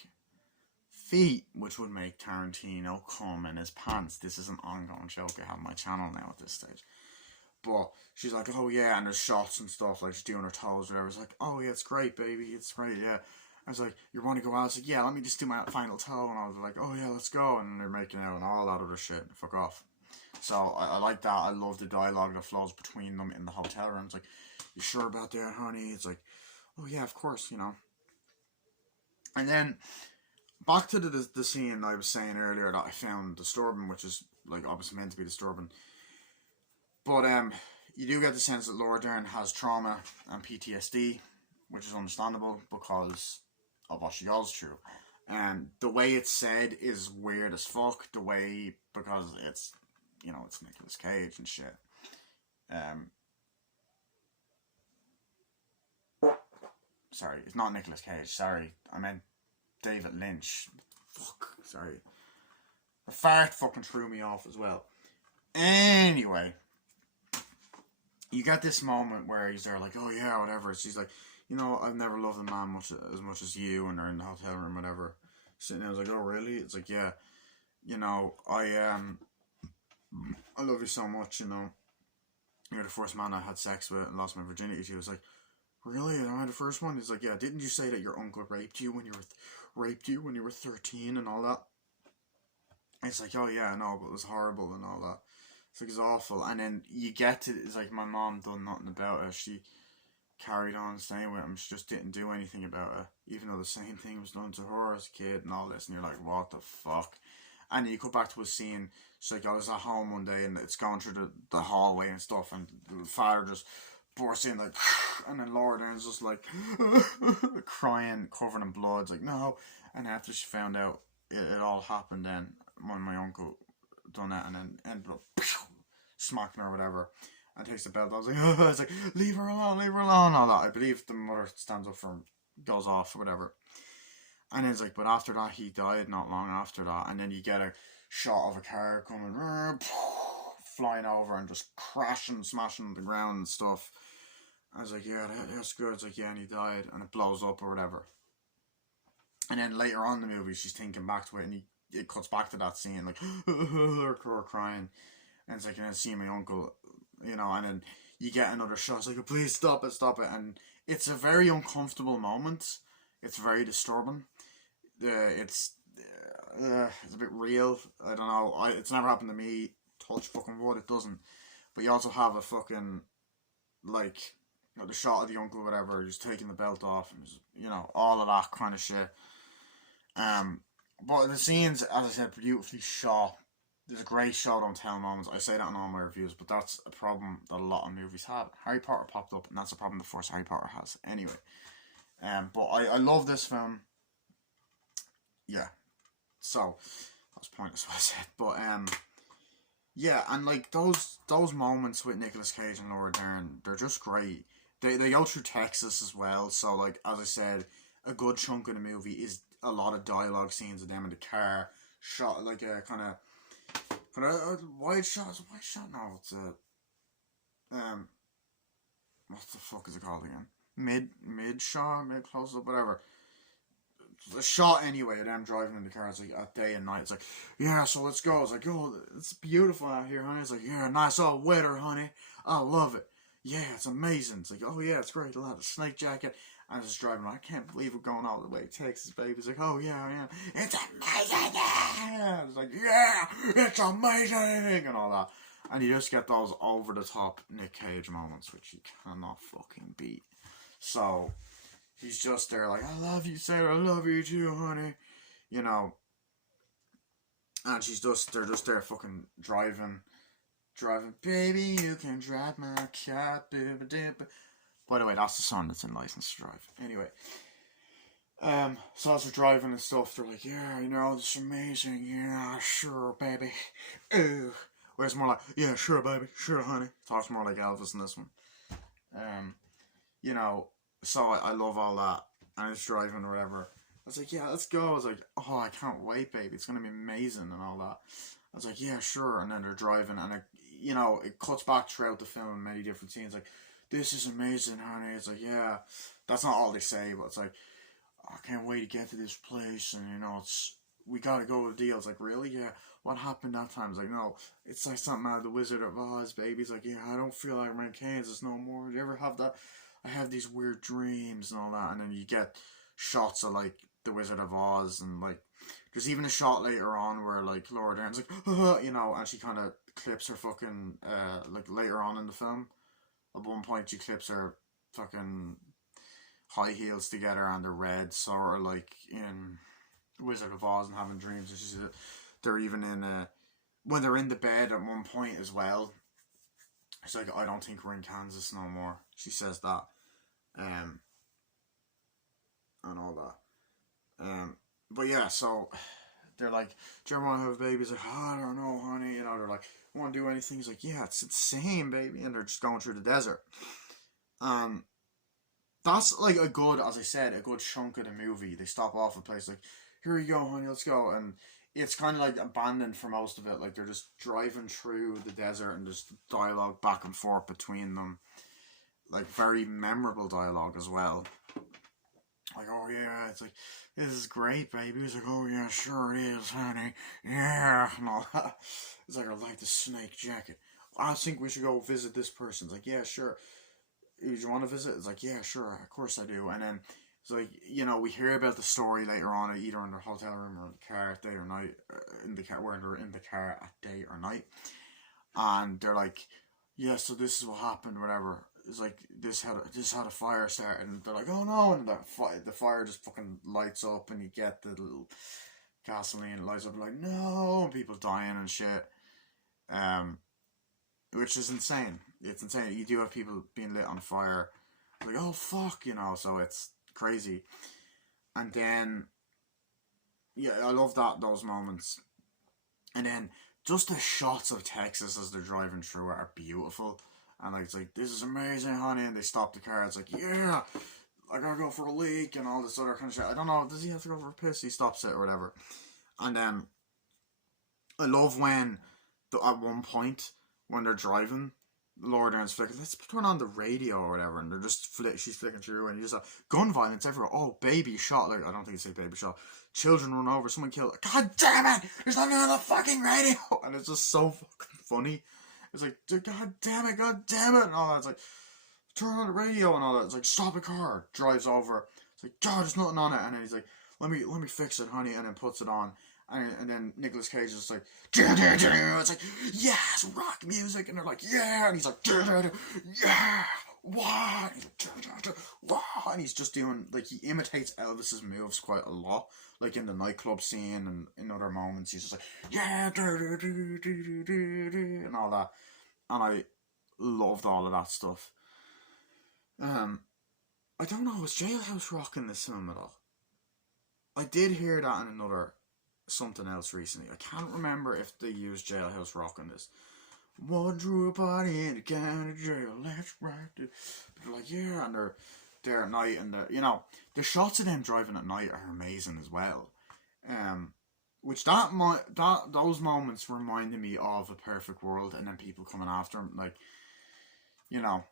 feet, which would make Tarantino come in his pants. This is an ongoing joke I have on my channel now at this stage. But she's like, oh yeah, and there's shots and stuff, like she's doing her toes or whatever. It's like, oh yeah, it's great, baby, it's great, yeah. I was like, you want to go out? I was like, yeah, let me just do my final toe. And I was like, oh yeah, let's go. And they're making out and all that other shit. Fuck off. So I like that. I love the dialogue that flows between them in the hotel room. It's like, you sure about that, honey? It's like, oh yeah, of course, you know. And then back to the scene I was saying earlier that I found disturbing, which is like obviously meant to be disturbing. But you do get the sense that Laura Dern has trauma and PTSD, which is understandable because of what she goes through. And the way it's said is weird as fuck. The way, because it's, you know, it's Nicolas Cage and shit. Sorry, it's not Nicolas Cage. Sorry, I meant David Lynch. Fuck, sorry. The fart fucking threw me off as well. Anyway, you get this moment where he's there like, oh yeah, whatever. She's like, you know, I've never loved a man as much as you, and they're in the hotel room, whatever. Sitting there, I was like, oh really? It's like, yeah, you know, I love you so much, you know. You're the first man I had sex with and lost my virginity to. Was like, really? Am I the first one? He's like, yeah. Didn't you say that your uncle raped you when you were 13 and all that? It's like, oh yeah, I know, but it was horrible and all that. It's like, it's awful. And then you get to, it's like, my mom done nothing about it. She carried on staying with him. She just didn't do anything about it, even though the same thing was done to her as a kid and all this. And you're like, what the fuck? And then you go back to a scene. She's like, I was at home one day and it's going through the hallway and stuff, and the father just bursts in like, and then Laura Dern's just like crying, covered in blood. It's like, no. And after she found out it all happened, then when my uncle done it, and then ended up smacking her or whatever, and takes the belt. I was like, oh, it's like, leave her alone, all that. I believe the mother stands up for him, goes off or whatever. And then it's like, but after that, he died not long after that. And then you get a shot of a car coming, flying over and just crashing, smashing the ground and stuff. I was like, yeah, that's good. It's like, yeah, and he died, and it blows up or whatever. And then later on in the movie, she's thinking back to it, and it cuts back to that scene, like, her crying. And it's like, and then seeing my uncle, you know, and then you get another shot. It's like, please stop it. And it's a very uncomfortable moment. It's very disturbing. It's a bit real. I don't know. It's never happened to me. Touch fucking wood, it doesn't. But you also have a fucking, like, you know, the shot of the uncle, whatever, just taking the belt off, and just, you know, all of that kind of shit. But the scenes, as I said, beautifully shot. There's a great show don't tell moments. I say that in all my reviews, but that's a problem that a lot of movies have. Harry Potter popped up, and that's a problem the first Harry Potter has. Anyway, but I love this film. Yeah, so that's pointless what I said, but yeah, and like those moments with Nicolas Cage and Laura Dern, they're just great. They go through Texas as well, so like as I said, a good chunk of the movie is a lot of dialogue scenes of them in the car, shot like a kind of wide shot. No, it's a what the fuck is it called again? Mid shot, mid close up, whatever. A shot anyway of them driving in the car. It's like at day and night. It's like, yeah, so let's go. It's like, oh, it's beautiful out here, honey. It's like, yeah, nice all weather, honey. I love it. Yeah, it's amazing. It's like, oh yeah, it's great. I'll have a snake jacket. I'm just driving. I can't believe we're going all the way to Texas, baby. It's like, oh yeah, it's amazing. Yeah. It's like, yeah, it's amazing, and all that. And you just get those over the top Nick Cage moments, which you cannot fucking beat. So he's just there like, I love you, Sarah. I love you too, honey. You know. And they're just there fucking driving. Baby, you can drive my car. By the way, that's the song that's in License to Drive. Anyway. So as they're driving and stuff, they're like, yeah, you know, this is amazing. Yeah, sure, baby. Ooh. Whereas more like, yeah, sure, baby. Sure, honey. Talks more like Elvis in this one. You know, so I love all that. And it's driving or whatever. I was like, yeah, let's go. I was like, oh, I can't wait, baby. It's going to be amazing and all that. I was like, yeah, sure. And then they're driving, and it cuts back throughout the film in many different scenes. Like, this is amazing, honey. It's like, yeah, that's not all they say, but it's like, I can't wait to get to this place, and you know, we gotta go to the deal. It's like, really? Yeah. What happened that time? It's like, no, it's like something out of the Wizard of Oz, baby. It's like, yeah, I don't feel like we're in Kansas no more. Do you ever have that? I have these weird dreams and all that, and then you get shots of like the Wizard of Oz, and like there's even a shot later on where like Laura Dern's like, you know, and she kind of clips her fucking like later on in the film. At one point, she clips her fucking high heels together and they're red, sort of like in Wizard of Oz and Having Dreams. And she's they're even in when they're in the bed at one point as well. It's like, I don't think we're in Kansas no more. She says that, and all that. But yeah, so they're like, do you ever want to have a baby? He's like, oh, I don't know, honey. You know, they're like, want to do anything? He's like, yeah, it's the same, baby. And they're just going through the desert. That's like a good, as I said, a good chunk of the movie. They stop off a place like, here you go, honey, let's go. And it's kind of like abandoned for most of it. Like, they're just driving through the desert and just dialogue back and forth between them. Like, very memorable dialogue as well. Like, oh yeah, it's like, this is great, baby. He's like, oh yeah, sure it is, honey. Yeah, and all that. It's like, I like the snake jacket. I think we should go visit this person. It's like, yeah, sure. Do you want to visit? It's like, yeah, sure, of course I do. And then it's like, you know, we hear about the story later on, either in the hotel room or in the car at day or night, in the car, where they're in the car at day or night. And they're like, yeah, so this is what happened, whatever. It's like, this had a fire start, and they're like, oh no, and the fire just fucking lights up, and you get the little gasoline lights up, like, no, and people dying and shit. Which is insane. It's insane. You do have people being lit on fire. Like, oh fuck, you know, so it's crazy. And then, yeah, I love those moments. And then, just the shots of Texas as they're driving through it are beautiful. And like, it's like, this is amazing, honey. And they stop the car. It's like, yeah, I gotta go for a leak and all this other kind of shit. I don't know, does he have to go for a piss? He stops it or whatever. And then, I love when, at one point, when they're driving, Laura Dern's flicking, let's turn on the radio or whatever, and they're just she's flicking through, and you just have gun violence everywhere. Oh, baby shot, like, I don't think you say baby shot. Children run over, someone killed. God damn it! There's nothing on the fucking radio, and it's just so fucking funny. It's like, God damn it, and all that. It's like, turn on the radio and all that. It's like, stop the car. Drives over. It's like, God, there's nothing on it, and then he's like, let me fix it, honey, and then puts it on. And then Nicolas Cage is like, it's like, yes, rock music, and they're like, yeah, and he's like, yeah, "What?" Wow, and he's just doing, like, he imitates Elvis's moves quite a lot, like in the nightclub scene and in other moments. He's just like, yeah, and all that, and I loved all of that stuff. I don't know, was Jailhouse Rock in this film at all? I did hear that in another something else recently. I can't remember if they used Jailhouse Rock in this. One drew a body in the county jail, let's right. They're like, yeah, and they're there at night, and the shots of them driving at night are amazing as well. Which those moments reminded me of A Perfect World, and then people coming after him, like, you know,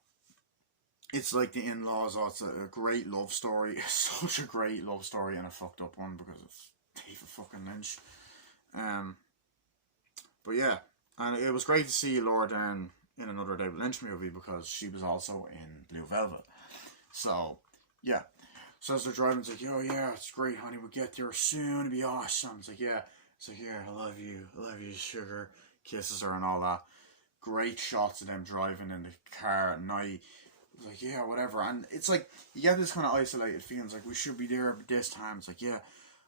it's like The In-Laws. Oh, it's a great love story. It's such a great love story, and a fucked up one because of David fucking Lynch. But yeah, and it was great to see Laura Dern in another David Lynch movie because she was also in Blue Velvet. So yeah, so as they're driving, it's like, oh yeah, it's great, honey. We'll get there soon. It'll be awesome. It's like, yeah, I love you, sugar. Kisses her and all that. Great shots of them driving in the car at night. It's like, yeah, whatever. And it's like, you get this kind of isolated feeling. It's like, we should be there this time. It's like, yeah,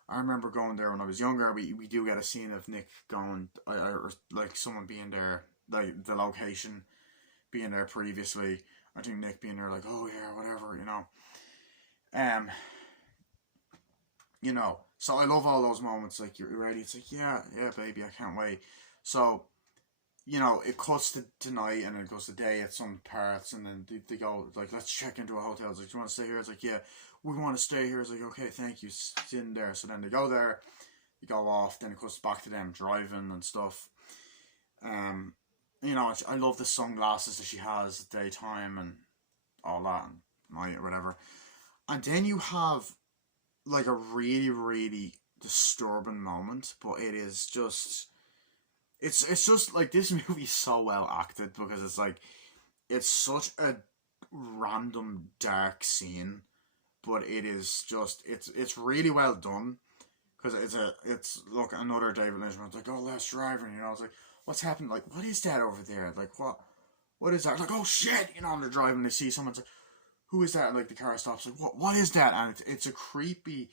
I remember going there when I was younger. We do get a scene of Nick going, or like someone being there, like the location being there previously. I think Nick being there, like, oh yeah, whatever, So I love all those moments. Like, you're ready. It's like, yeah, baby, I can't wait. So, it cuts to tonight, and it goes to day at some parts, and then they go, like, let's check into a hotel. It's like, do you want to stay here? It's like, yeah, we want to stay here. It's like, okay, thank you, sitting there. So then they go there, they go off, then it cuts back to them driving and stuff. I love the sunglasses that she has at daytime and all that, and night or whatever. And then you have, like, a really, really disturbing moment, but it is just... It's just, like, this movie is so well acted because it's, like, it's such a random, dark scene, but it is just, it's really well done, because it's, look, another David Lynch one's like, oh, Les Driver, it's like, what's happening? Like, what is that over there? Like, what is that? Like, oh, shit, and they're driving, they see someone's like, who is that? And, like, the car stops, like, what is that? And it's a creepy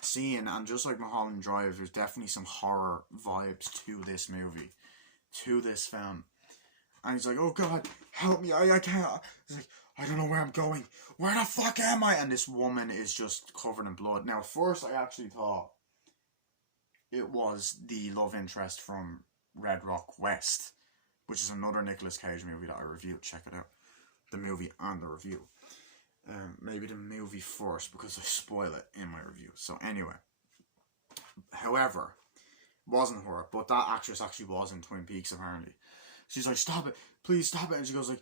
scene, and just like Mulholland Drive, there's definitely some horror vibes to this movie, to this film. And he's like, oh god, help me, I can't. He's like, I don't know where I'm going. Where the fuck am I? And this woman is just covered in blood. Now, at first, I actually thought it was the love interest from Red Rock West, which is another Nicolas Cage movie that I reviewed. Check it out. The movie and the review. Maybe the movie first, because I spoil it in my review. So anyway, however, wasn't her, but that actress actually was in Twin Peaks apparently. She's like, stop it, please stop it. And she goes like,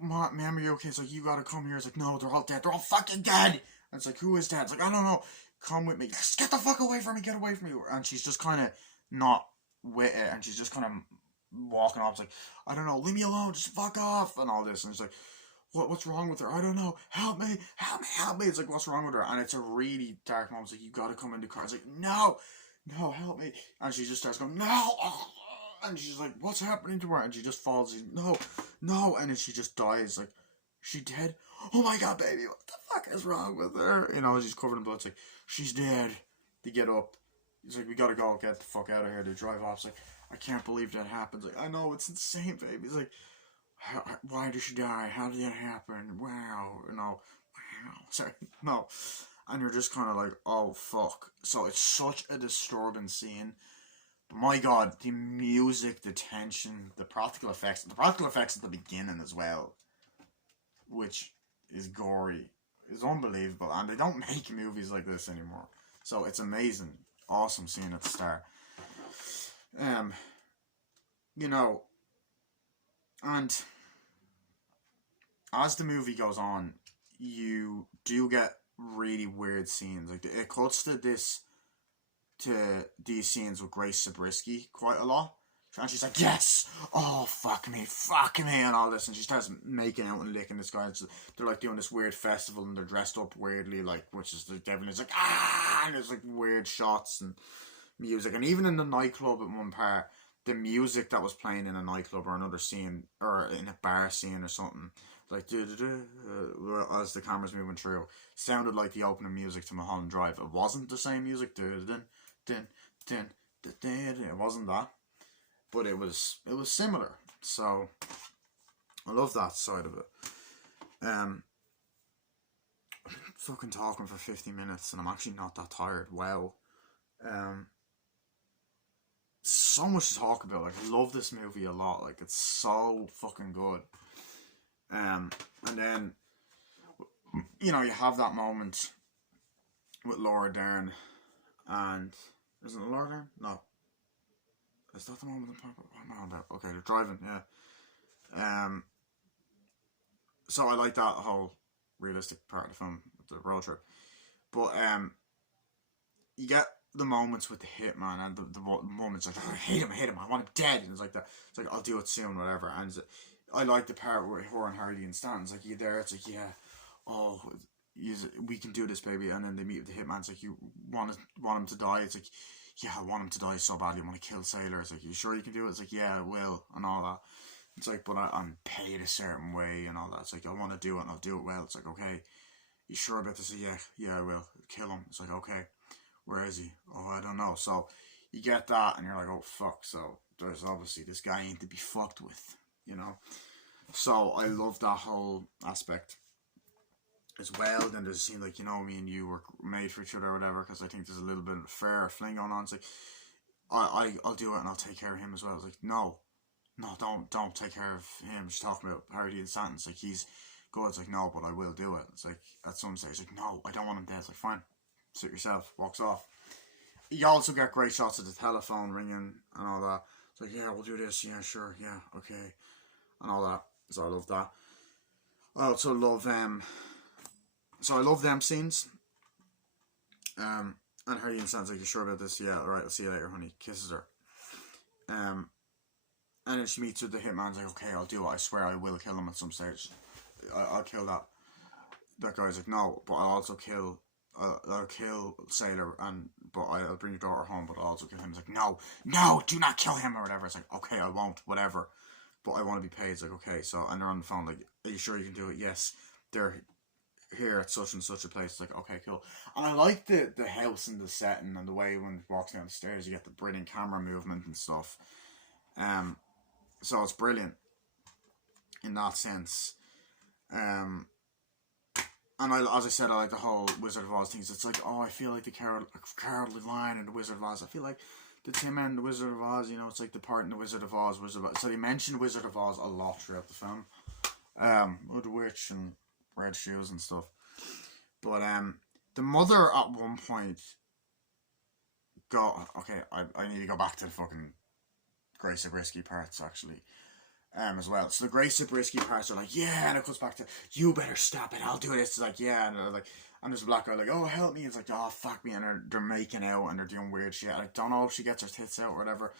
ma'am, are you okay? It's like, you gotta come here. It's like, no, they're all dead. They're all fucking dead. And it's like, who is dead? It's like, I don't know. Come with me. Just get the fuck away from me. Get away from me. And she's just kind of not with it, and she's just kind of walking off. It's like, I don't know, leave me alone. Just fuck off and all this. And it's like, what's wrong with her? I don't know. Help me. It's like, what's wrong with her? And it's a really dark moment. It's like, you gotta come in the car. It's like, no, help me. And she just starts going, no. And she's like, what's happening to her? And she just falls. No. And then she just dies. Like, she dead? Oh my god, baby, what the fuck is wrong with her? She's covered in blood. It's like, she's dead. They get up. He's like, we gotta go. Get the fuck out of here. They drive off. It's like, I can't believe that happened. Like, I know, it's insane, baby. He's like, why did she die? How did that happen? Wow. Sorry. No. And you're just kind of like, oh, fuck. So it's such a disturbing scene. But my god, the music, the tension, the practical effects at the beginning as well, which is gory, is unbelievable. And they don't make movies like this anymore. So it's amazing. Awesome scene at the start. And as the movie goes on, you do get really weird scenes. Like, it cuts to these scenes with Grace Zabriskie quite a lot. And she's like, yes! Oh, fuck me, and all this. And she starts making out and licking this guy. They're like doing this weird festival, and they're dressed up weirdly, like, which is the devil. It's like, ah! And there's like weird shots and music. And even in the nightclub at one part, the music that was playing in a nightclub or another scene or in a bar scene or something, like as the camera's moving through, sounded like the opening music to Mulholland Drive. It wasn't the same music, it wasn't that, but it was similar. So I love that side of it. Fucking talking for 50 minutes and I'm actually not that tired. Wow. So much to talk about. Like, I love this movie a lot. Like, it's so fucking good. And then, you know, you have that moment with Laura Dern, and isn't it Laura Dern? No, is that the moment? Okay, they're driving. Yeah. So I like that whole realistic part of the film, the road trip. But you get the moments with the hitman and the moments like, oh, I hate him, I want him dead, and it's like that. It's like, I'll do it soon, whatever. And I like the part where her and Hardy and Stanton's like, you there? It's like, yeah, oh, we can do this, baby. And then they meet with the hitman. It's like, you want him to die? It's like, yeah, I want him to die so badly. I want to kill Sailor. It's like, you sure you can do it? It's like, yeah, I will, and all that. It's like, but I'm paid a certain way and all that. It's like, I want to do it and I'll do it well. It's like, okay, you sure about this? Yeah, I will. Kill him. It's like, okay, where is he? Oh, I don't know. So you get that and you're like, oh, fuck. So there's obviously this guy ain't to be fucked with, you know? So I love that whole aspect as well. Then there's a scene like, you know, me and you were made for each other or whatever, because I think there's a little bit of a fair fling going on. It's like, I'll do it and I'll take care of him as well. It's like, no, don't take care of him. She's talking about Hardy and Stanton. It's like, he's good. It's like, no, but I will do it. It's like, at some stage, it's like, no, I don't want him dead. It's like, fine, suit yourself. Walks off. You also get great shots of the telephone ringing and all that. It's like, yeah, we'll do this. Yeah, sure. Yeah, okay. And all that. So I love that. I also love so I love them scenes. And Hardy and Stanton's like, you sure about this? Yeah, alright, I'll see you later, honey. Kisses her. And then she meets with the hitman's like, okay, I'll do it. I swear I will kill him at some stage. I'll kill that. That guy's like, no, but I'll also kill. I'll kill Sailor, but I'll bring your daughter home, but I'll also kill him. He's like, no, do not kill him or whatever. It's like, okay, I won't, whatever. But I want to be paid. It's like, okay, so, and they're on the phone like, are you sure you can do it? Yes, they're here at such and such a place. It's like, okay, cool. And I like the house and the setting and the way when it walks down the stairs, you get the brilliant camera movement and stuff. So it's brilliant in that sense. And as I said, I like the whole Wizard of Oz things. It's like, oh, I feel like the Cowardly Lion and the Wizard of Oz. I feel like the Tin Man and the Wizard of Oz, you know, it's like the part in the Wizard of Oz. So they mentioned Wizard of Oz a lot throughout the film. With the witch and red shoes and stuff. But the mother at one point I need to go back to the fucking Grace Zabriskie parts actually. As well. So the Grace Zabriskie parts are like, yeah, and it comes back to, you better stop it, I'll do this. It's like, yeah, and and there's a black guy like, oh, help me. It's like, oh, fuck me, and they're making out and they're doing weird shit. I don't know if she gets her tits out or whatever,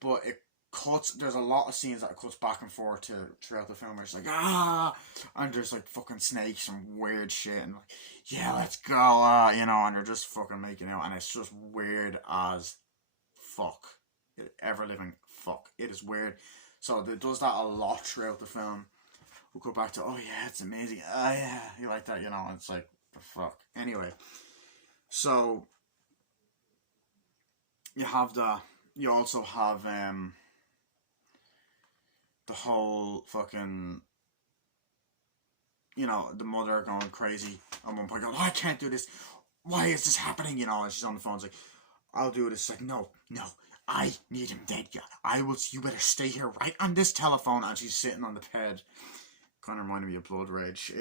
but it cuts. There's a lot of scenes that it cuts back and forth throughout the film where it's like, and there's like fucking snakes and weird shit and like, yeah, let's go, you know, and they're just fucking making out, and it's just weird as fuck. Ever living fuck. It is weird. So it does that a lot throughout the film. We'll go back to, oh yeah, it's amazing. Oh yeah, you like that, you know, and it's like, the fuck. Anyway, so you have that. You also have the whole fucking, you know, the mother going crazy at one point, going, oh, I can't do this. Why is this happening? You know, and she's on the phone, it's like, I'll do this. It's like, no, I need him dead, yeah. You better stay here right on this telephone. And she's sitting on the bed. Kind of reminded me of Blood Rage.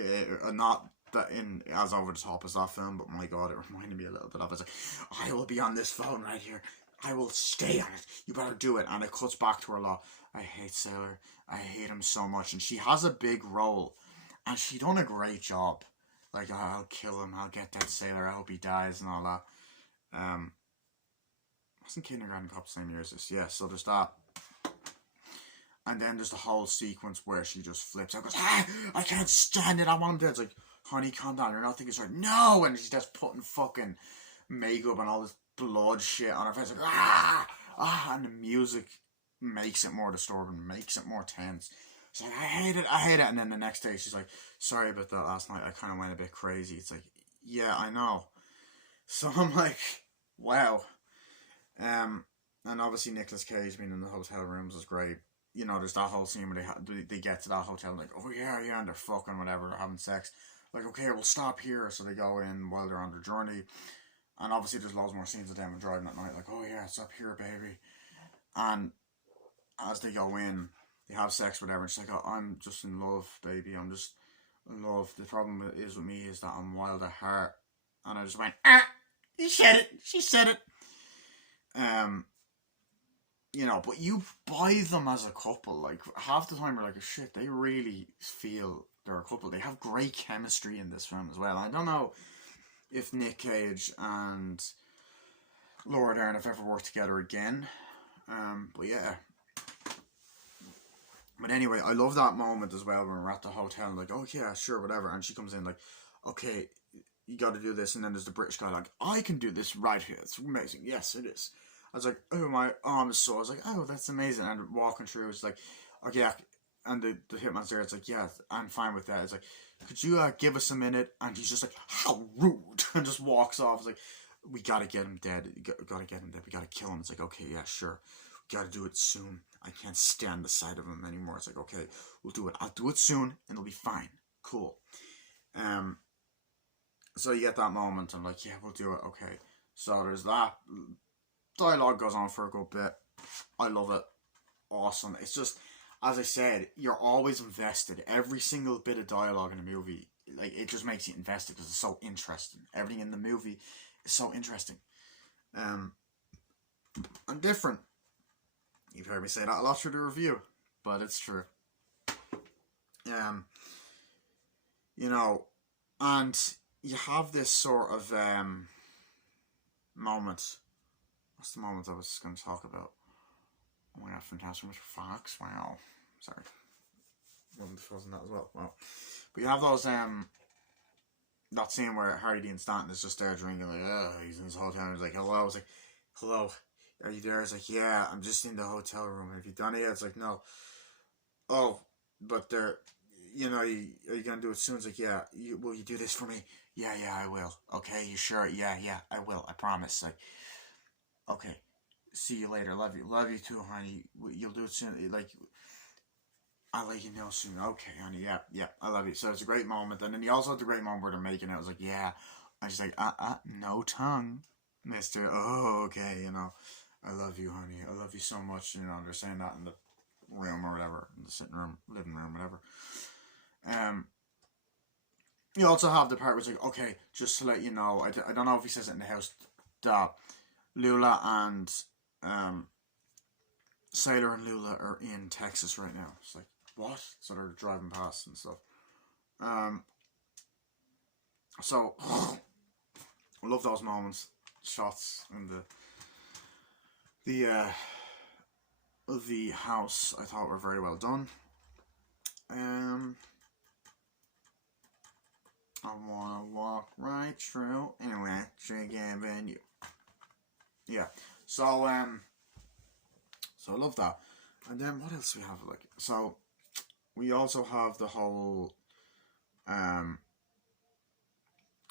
Not that as over the top as that film, but my god, it reminded me a little bit of it. It's like, I will be on this phone right here. I will stay on it. You better do it. And it cuts back to her a lot. I hate Sailor. I hate him so much. And she has a big role. And she done a great job. Like, oh, I'll kill him. I'll get that Sailor. I hope he dies and all that. Wasn't Kindergarten Cop the same year as this? Yeah, so there's that. And then there's the whole sequence where she just flips out, goes, I can't stand it, I want him dead. It's like, honey, calm down, you're not thinking straight. No! And she's just putting fucking makeup and all this blood shit on her face, like, and the music makes it more disturbing, makes it more tense. It's like, I hate it. And then the next day she's like, sorry about that last night, I kind of went a bit crazy. It's like, yeah, I know. So I'm like, wow. And obviously Nicolas Cage being in the hotel rooms is great. You know, there's that whole scene where they get to that hotel and like, oh yeah, and they're fucking whatever, they're having sex. Like, okay, we'll stop here. So they go in while they're on their journey. And obviously there's loads more scenes of them driving at night. Like, oh yeah, it's up here, baby. And as they go in, they have sex, whatever. And she's like, oh, I'm just in love, baby. I'm just in love. The problem is with me is that I'm wild at heart. And I just went, he said it. She said it. You know, but you buy them as a couple. Like, half the time you're like, oh, shit, they really feel they're a couple. They have great chemistry in this film as well. I don't know if Nick Cage and Laura Dern have ever worked together again. But yeah. But anyway, I love that moment as well when we're at the hotel and like, oh yeah, sure, whatever. And she comes in like, okay, you got to do this. And then there's the British guy like, I can do this right here. It's amazing. Yes, it is. I was like, oh, my arm is sore. I was like, oh, that's amazing. And walking through, it's like, okay, yeah. And the hitman's there. It's like, yeah, I'm fine with that. It's like, could you give us a minute? And he's just like, how rude. And just walks off. It's like, we got to get him dead. We got to get him dead. We got to kill him. It's like, okay, yeah, sure. We got to do it soon. I can't stand the sight of him anymore. It's like, okay, we'll do it. I'll do it soon and it'll be fine. Cool. So you get that moment. I'm like, yeah, we'll do it. Okay. So there's that. Dialogue goes on for a good bit. I love it. Awesome. It's just, as I said, you're always invested. Every single bit of dialogue in a movie, like, it just makes you invested because it's so interesting. Everything in the movie is so interesting. And different. You've heard me say that a lot through the review, but it's true. You know, and you have this sort of moment. What's the moment I was going to talk about? Oh my god, Fantastic Mr. Fox. Wow. Sorry. Wasn't that as well. Wow. But you have those, that scene where Harry Dean Stanton is just there drinking, like, oh, he's in his hotel, and he's like, hello. I was like, hello, are you there? It's like, yeah, I'm just in the hotel room. Have you done it yet? It's like, no. Oh, but they're, you know, are you going to do it soon? It's like, yeah, will you do this for me? Yeah, I will. Okay, you sure? Yeah, I will. I promise. Like, okay, see you later. Love you too, honey. You'll do it soon. Like, I'll let you know soon. Okay, honey. Yeah, I love you. So it's a great moment. And then you also have the great moment where they're making it. I was like, yeah. I was like, no tongue, mister. Oh, okay, you know. I love you, honey. I love you so much. You know, they're saying that in the room or whatever. In the sitting room, living room, whatever. You also have the part where it's like, okay, just to let you know, I don't know if he says it in the house, that Lula and Sailor and Lula are in Texas right now. It's like, what? So they're driving past and stuff. So I love those moments, shots in the house. I thought were very well done. I wanna walk right through anyway, Drink Avenue. Yeah. So I love that. And then what else do we have? Like, so we also have the whole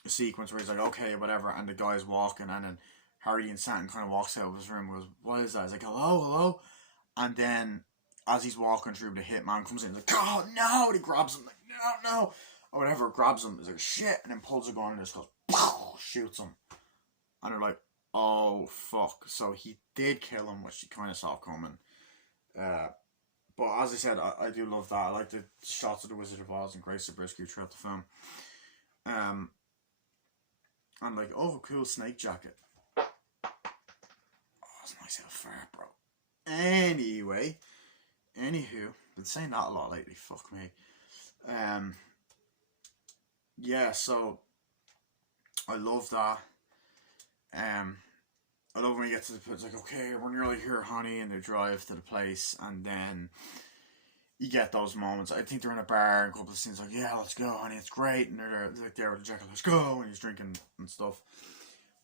sequence where he's like, okay, whatever, and the guy's walking, and then Harry Dean Stanton kind of walks out of his room and goes, what is that? He's like, hello? And then as he's walking through, the hitman comes in, he's like, oh no, and he grabs him, like, no, or whatever, grabs him, he's like, shit, and then pulls a gun and just goes, pow, shoots him. And they're like, oh fuck. So he did kill him, which you kind of saw coming. But as I said, I do love that. I like the shots of the Wizard of Oz and Grace Zabriskie throughout the film. And like, oh, cool snake jacket. Oh, it's nice out far, bro. Anyway, been saying that a lot lately. Fuck me. Yeah, so I love that. I love when you get to the place, like, okay, we're nearly here, honey, and they drive to the place, and then you get those moments. I think they're in a bar, and a couple of scenes like, yeah, let's go, honey, it's great, and they're like there with the jacket, let's go, and he's drinking and stuff.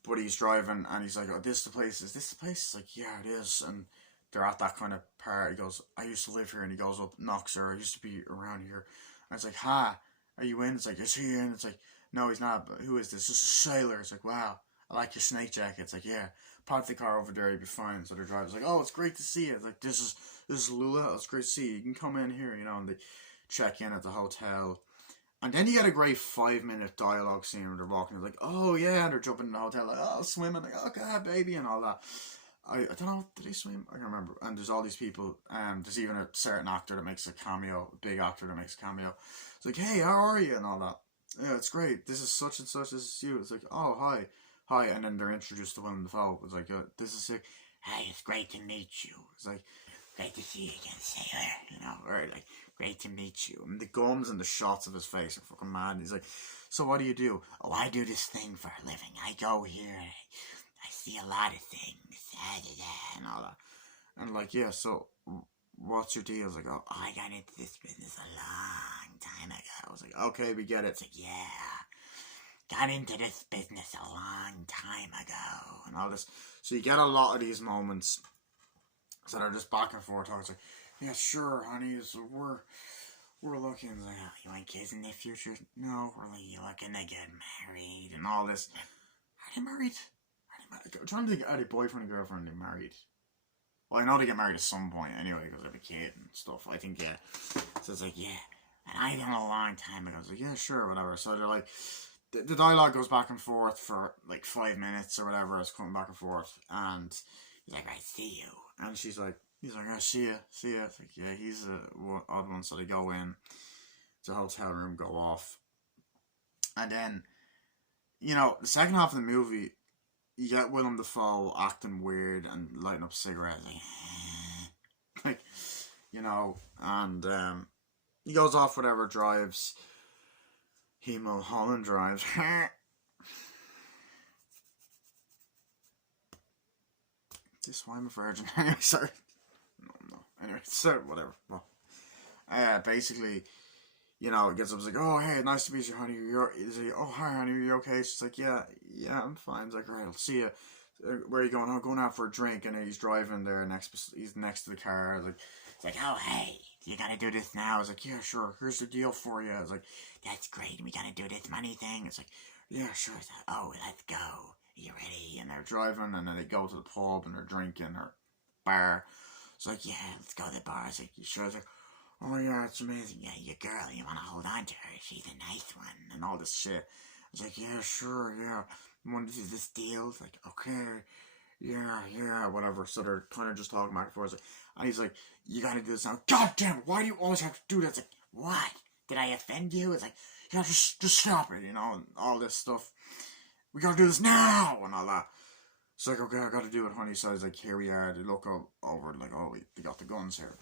But he's driving, and he's like, oh, is this the place? It's like, yeah, it is. And they're at that kind of part. He goes, I used to live here, and he goes up, knocks her. I used to be around here. And it's like, ha, are you in? It's like, is he in? It's like, no, he's not. But who is this? Just a sailor. It's like, wow, I like your snake jacket. It's like, yeah, park the car over there, you'll be fine. So the driver's like, oh, it's great to see you. It's like, this is Lula. It's great to see you. You can come in here, you know. And they check in at the hotel. And then you get a great 5-minute dialogue scene where they're walking. They're like, oh yeah, and they're jumping in the hotel, like, oh, swimming, like, oh god, baby, and all that. I don't know, did they swim? I can't remember. And there's all these people, there's even a certain actor that makes a cameo, a big actor that makes a cameo. It's like, hey, how are you? And all that. Yeah, it's great. This is such and such, this is you. It's like, oh, hi. And then they're introduced to Willem Dafoe. It's like, this is sick. Hey, it's great to meet you. It's like, great to see you again, sailor. You know, or like, great to meet you. And the gums and the shots of his face are fucking mad. And he's like, so what do you do? Oh, I do this thing for a living. I go here, I see a lot of things, and all that. And like, yeah, so what's your deal? I was like, oh, I got into this business a long time ago. I was like, okay, we get it. It's like, yeah, got into this business a long time ago, and all this. So you get a lot of these moments that are just back and forth. It's like, yeah, sure, honey, so we're looking, like, oh, you want kids in the future? No, we're like, looking to get married and all this. Are they married? I'm trying to think, are they boyfriend and girlfriend, they married? Well, I know they get married at some point anyway, because they have a kid and stuff. I think, yeah. So it's like, yeah. And I done a long time ago. I was like, yeah, sure, whatever. So they're like, the dialogue goes back and forth for like 5 minutes or whatever. It's coming back and forth. And he's like, I see you. And he's like, I see ya. It's like, yeah, he's the odd one. So they go in to the hotel room, go off. And then, you know, the second half of the movie, you get Willem Dafoe acting weird and lighting up cigarettes, like, you know, and he goes off, whatever, drives. He Mulholland drives. This why I'm a virgin. Anyway, sorry. No. Anyway, so whatever. Well, basically, you know, gets up, and is like, oh, hey, nice to meet you, honey. He's like, oh, hi, honey, are you okay? She's like, yeah, I'm fine. He's like, all right, I'll see you. Where are you going? I'm going out for a drink. And he's driving there, he's next to the car. It's like, oh, hey, you gotta do this now. I was like, yeah, sure, here's the deal for you. I was like, that's great, we gotta do this money thing. It's like, yeah, sure. It's like, oh, let's go. Are you ready? And they're driving, and then they go to the pub, and they're drinking, or bar. It's like, yeah, let's go to the bar. It's like, you sure? It's like, oh yeah, it's amazing. Yeah, your girl, you want to hold on to her. She's a nice one. And all this shit. It's like, yeah, sure, yeah. You want to do this deal? It's like, okay. Yeah, whatever. So they're kind of just talking back and forth. And he's like, you gotta do this now. God damn it, why do you always have to do that? It's like, what? Did I offend you? It's like, yeah, just stop it, you know, and all this stuff. We gotta do this now, and all that. It's like, okay, I gotta do it, honey. So he's like, here we are. They look over, like, oh, they got the guns here.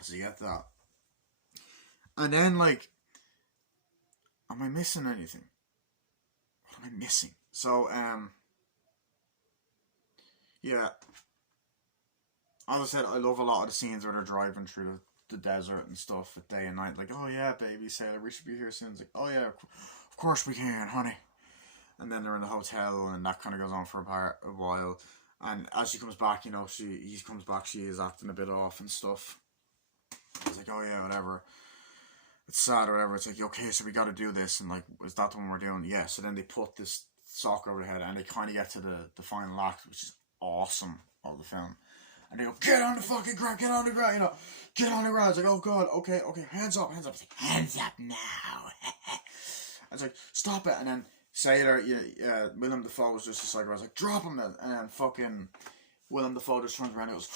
So you get that. And then, like, am I missing anything? What am I missing? So, yeah. As I said, I love a lot of the scenes where they're driving through the desert and stuff at day and night. Like, oh yeah, baby sailor, we should be here soon. It's like, oh yeah, of course we can, honey. And then they're in the hotel, and that kind of goes on for a while. And as she comes back, you know, he comes back, she is acting a bit off and stuff. It's like, oh yeah, whatever. It's sad or whatever. It's like, okay, so we got to do this, and like, is that the one we're doing? Yeah. So then they put this sock over the head, and they kind of get to the final act, which is awesome of the film. And they go, get on the fucking ground, you know, get on the ground. It's like, oh god, okay, hands up. It's like, hands up now. It's like, stop it. And then Sailor, Willem Dafoe was just like, I was like, drop him. And then fucking Willem Dafoe just turns around and goes,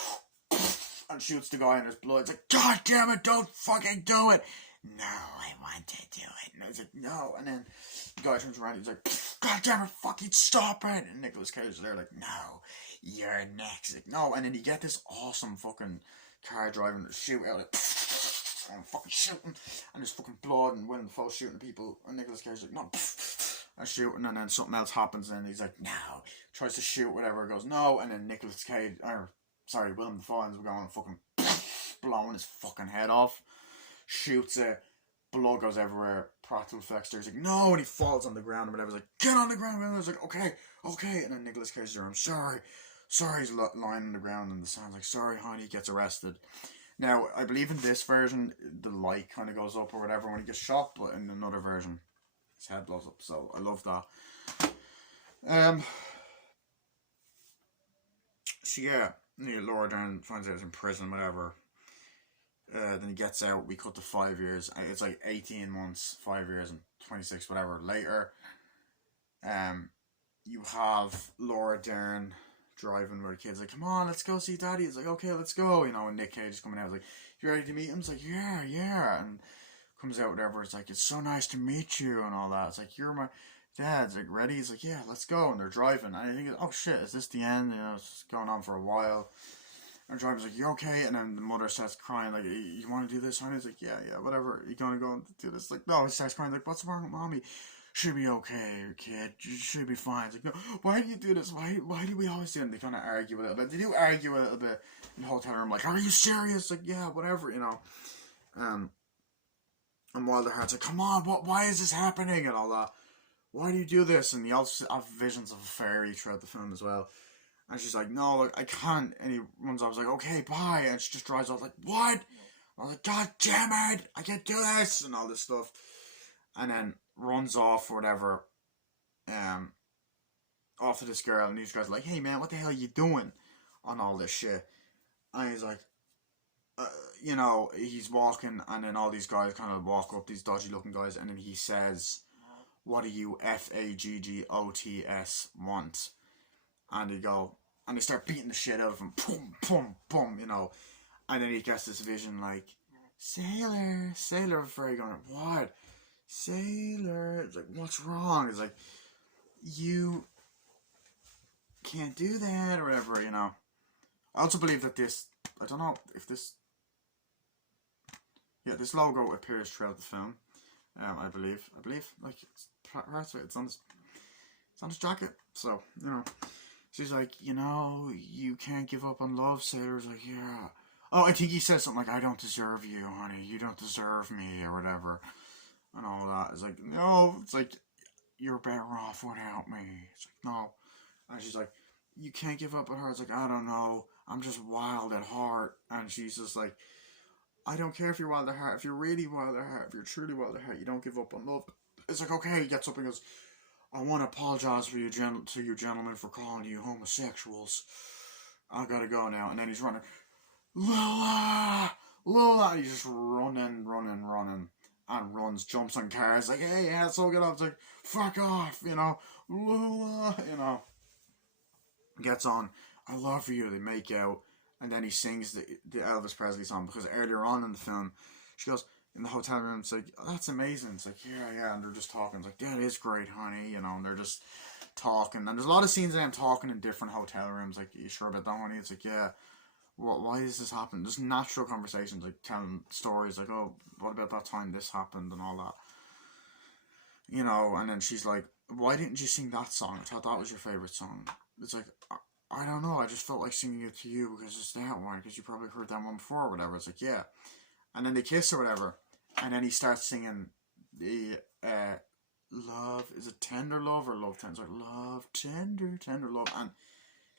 and shoots the guy, and there's blood. It's like, god damn it, don't fucking do it. No, I want to do it. And I was like, no. And then the guy turns around, and he's like, god damn it, fucking stop it. And Nicolas Cage is there like, no, you're next. Like, no. And then you get this awesome fucking car driving, shoot out it, and fucking shooting, and there's fucking blood, and Willem Dafoe shooting people, and Nicolas Cage is like, no, and shooting, and then something else happens, and he's like, no, tries to shoot whatever, goes, no, and then Willem Dafoe ends up going fucking blowing his fucking head off, shoots it, blood goes everywhere, practical effects, there's like, no, and he falls on the ground, and whatever's like, get on the ground, and I was like, okay, and then Nicolas Cage is there, I'm sorry, sorry, he's lying on the ground, and the sound's like, sorry, honey, he gets arrested. Now, I believe in this version, the light kind of goes up or whatever when he gets shot, but in another version, his head blows up, so I love that. So yeah, Laura Dern finds out he's in prison, whatever. Then he gets out, we cut to 5 years, it's like 18 months, 5 years, and 26, whatever, later. You have Laura Dern driving where the kid's like, come on, let's go see daddy. It's like, okay, let's go, and Nick Cage is coming out, like, you ready to meet him? It's like, yeah, and comes out, whatever, it's like, it's so nice to meet you, and all that. It's like, you're my dad. It's like, ready? He's like, yeah, let's go, and they're driving, and I think, oh shit, is this the end? It's going on for a while. And the driver's like, you okay? And then the mother starts crying, like, you want to do this, honey? He's like, yeah, whatever, you gonna go and do this? Like, no, he starts crying, like, what's wrong with mommy? She'll be okay, kid. She'll be fine. It's like, no, why do you do this? Why do we always do it? And they kind of argue a little bit. They do argue a little bit in the hotel room, like, are you serious? Like, yeah, whatever, And Wilder Hart's like, come on, why is this happening? And all that. Why do you do this? And he also have visions of a fairy throughout the film as well. And she's like, no, look, I can't. And he runs off, like, okay, bye. And she just drives off, like, what? I was like, God damn it, I can't do this, and all this stuff. And then runs off or whatever, off to this girl, and these guys are like, hey man, what the hell are you doing on all this shit? And he's like, he's walking, and then all these guys kind of walk up, these dodgy looking guys, and then he says, what do you FAGGOTS want? And they start beating the shit out of him, boom, boom, boom, and then he gets this vision like, Sailor, Freddy going, what? Sailor, it's like, what's wrong? It's like, you can't do that, or whatever, I also believe that this logo appears throughout the film. I believe, like, it's on his jacket, so, she's like, you can't give up on love. Sailor's like, yeah. Oh, I think he says something like, I don't deserve you, honey, you don't deserve me, or whatever. And all that. It's like, no, it's like, you're better off without me. It's like, no. And she's like, you can't give up on her. It's like, I don't know, I'm just wild at heart. And she's just like, I don't care if you're wild at heart. If you're really wild at heart, if you're truly wild at heart, you don't give up on love. It's like, okay, he gets up and goes, I want to apologize to you gentlemen for calling you homosexuals. I gotta go now. And then he's running, Lola, and he's just running, and runs, jumps on cars, like, hey, yeah, so get off. It's like, fuck off, Lola, gets on, I love you. They make out, and then he sings the Elvis Presley song, because earlier on in the film, she goes, in the hotel room, it's like, oh, that's amazing. It's like, yeah, and they're just talking. It's like, yeah, it is great, honey, and they're just talking. And there's a lot of scenes of them talking in different hotel rooms, like, you sure about that, honey? It's like, yeah, why does this happen? Just natural conversations, like, telling stories, like, oh, what about that time this happened, and all that. And then she's like, why didn't you sing that song? I thought that was your favourite song. It's like, I don't know, I just felt like singing it to you because it's that one, because you probably heard that one before, or whatever. It's like, yeah. And then they kiss or whatever. And then he starts singing the love, is it tender love or love tender? It's like, love, tender love. And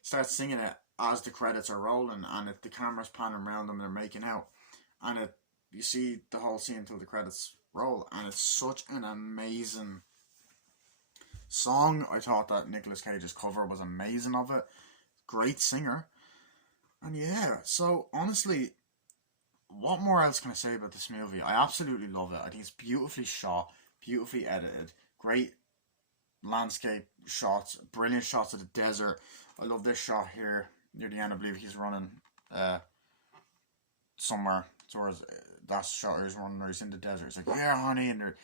starts singing it as the credits are rolling, and the camera's panning around them, and they're making out. And you see the whole scene until the credits roll, and it's such an amazing song. I thought that Nicolas Cage's cover was amazing of it. Great singer. And yeah, so honestly, what more else can I say about this movie? I absolutely love it. I think it's beautifully shot, beautifully edited, great landscape shots, brilliant shots of the desert. I love this shot here near the end. I believe he's running somewhere towards that shot. He's running, or he's in the desert. It's like, yeah, honey, and they're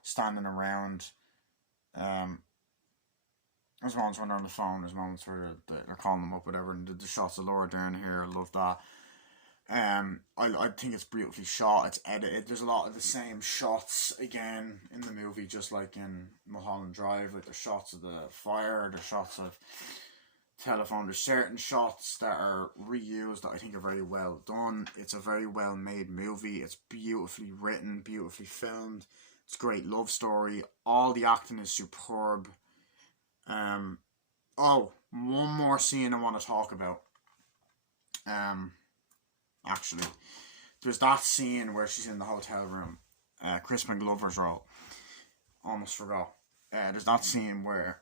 standing around. There's moments when they're on the phone. There's moments where they're calling them up, whatever. And the shots of Laura Dern here, I love that. I think it's beautifully shot. It's edited. There's a lot of the same shots again in the movie, just like in Mulholland Drive. Like the shots of the fire, the shots of telephone. There's certain shots that are reused that I think are very well done. It's a very well made movie. It's beautifully written, beautifully filmed. It's a great love story. All the acting is superb. Oh, one more scene I want to talk about. Actually, there's that scene where she's in the hotel room. Crispin Glover's role. Almost forgot. There's that scene where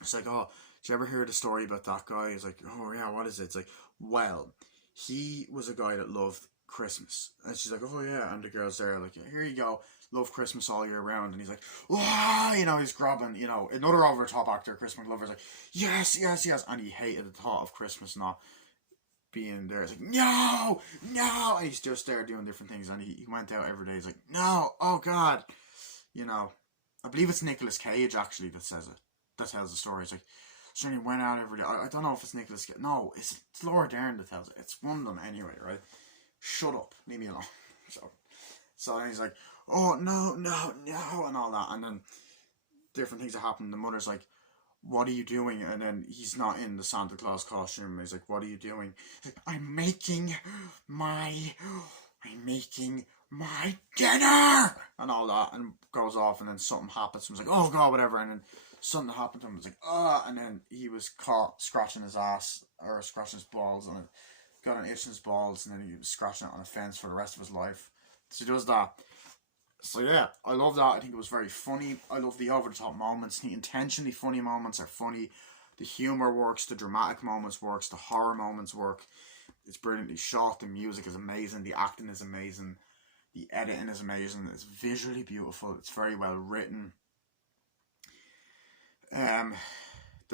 it's like, oh, did you ever hear the story about that guy? He's like, oh yeah, what is it? It's like, well, he was a guy that loved Christmas. And she's like, oh yeah, and the girl's there like, here you go, love Christmas all year round. And he's like, oh, you know, he's grabbing, you know, another over the top actor, Crispin Glover's like, yes, yes, yes. And he hated the thought of Christmas not being there. It's like, no, no. And he's just there doing different things. And he went out every day. He's like, no, oh God. You know, I believe it's Nicolas Cage actually that says it. That tells the story. It's like, certainly went out every day. I don't know if it's Nicolas Cage. No, it's Laura Dern that tells it. It's one of them anyway, right? Shut up. Leave me alone. So then he's like, oh, no, no, no, and all that. And then different things that happen. The mother's like, what are you doing? And then he's not in the Santa Claus costume. He's like, what are you doing? He's like, I'm making my dinner! And all that. And goes off, and then something happens. And he's like, oh God, whatever. And then something happened to him. It's like, and then he was caught scratching his ass, or scratching his balls, and it got an itch in his balls, and then he was scratching it on a fence for the rest of his life. So he does that. So yeah, I love that. I think it was very funny. I love the over-the-top moments. The intentionally funny moments are funny. The humour works. The dramatic moments works. The horror moments work. It's brilliantly shot. The music is amazing. The acting is amazing. The editing is amazing. It's visually beautiful. It's very well written. The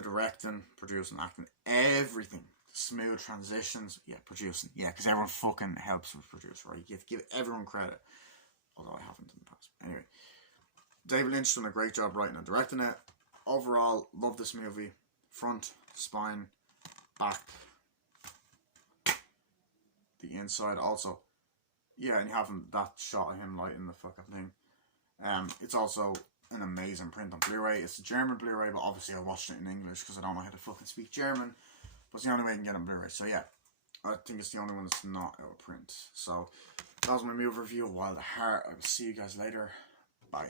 directing, producing, acting, everything. Smooth transitions. Yeah, producing. Yeah, because everyone fucking helps with produce, right? You have to give everyone credit. Although I haven't in the past. Anyway, David Lynch done a great job writing and directing it. Overall, love this movie. Front, spine, back, the inside also. Yeah, and you have that shot of him lighting the fucking thing. It's also an amazing print on Blu-ray. It's a German Blu-ray, but obviously I watched it in English because I don't know how to fucking speak German. But it's the only way I can get it on Blu-ray. So yeah, I think it's the only one that's not out of print. So that was my movie review of Wild at Heart. I will see you guys later. Bye.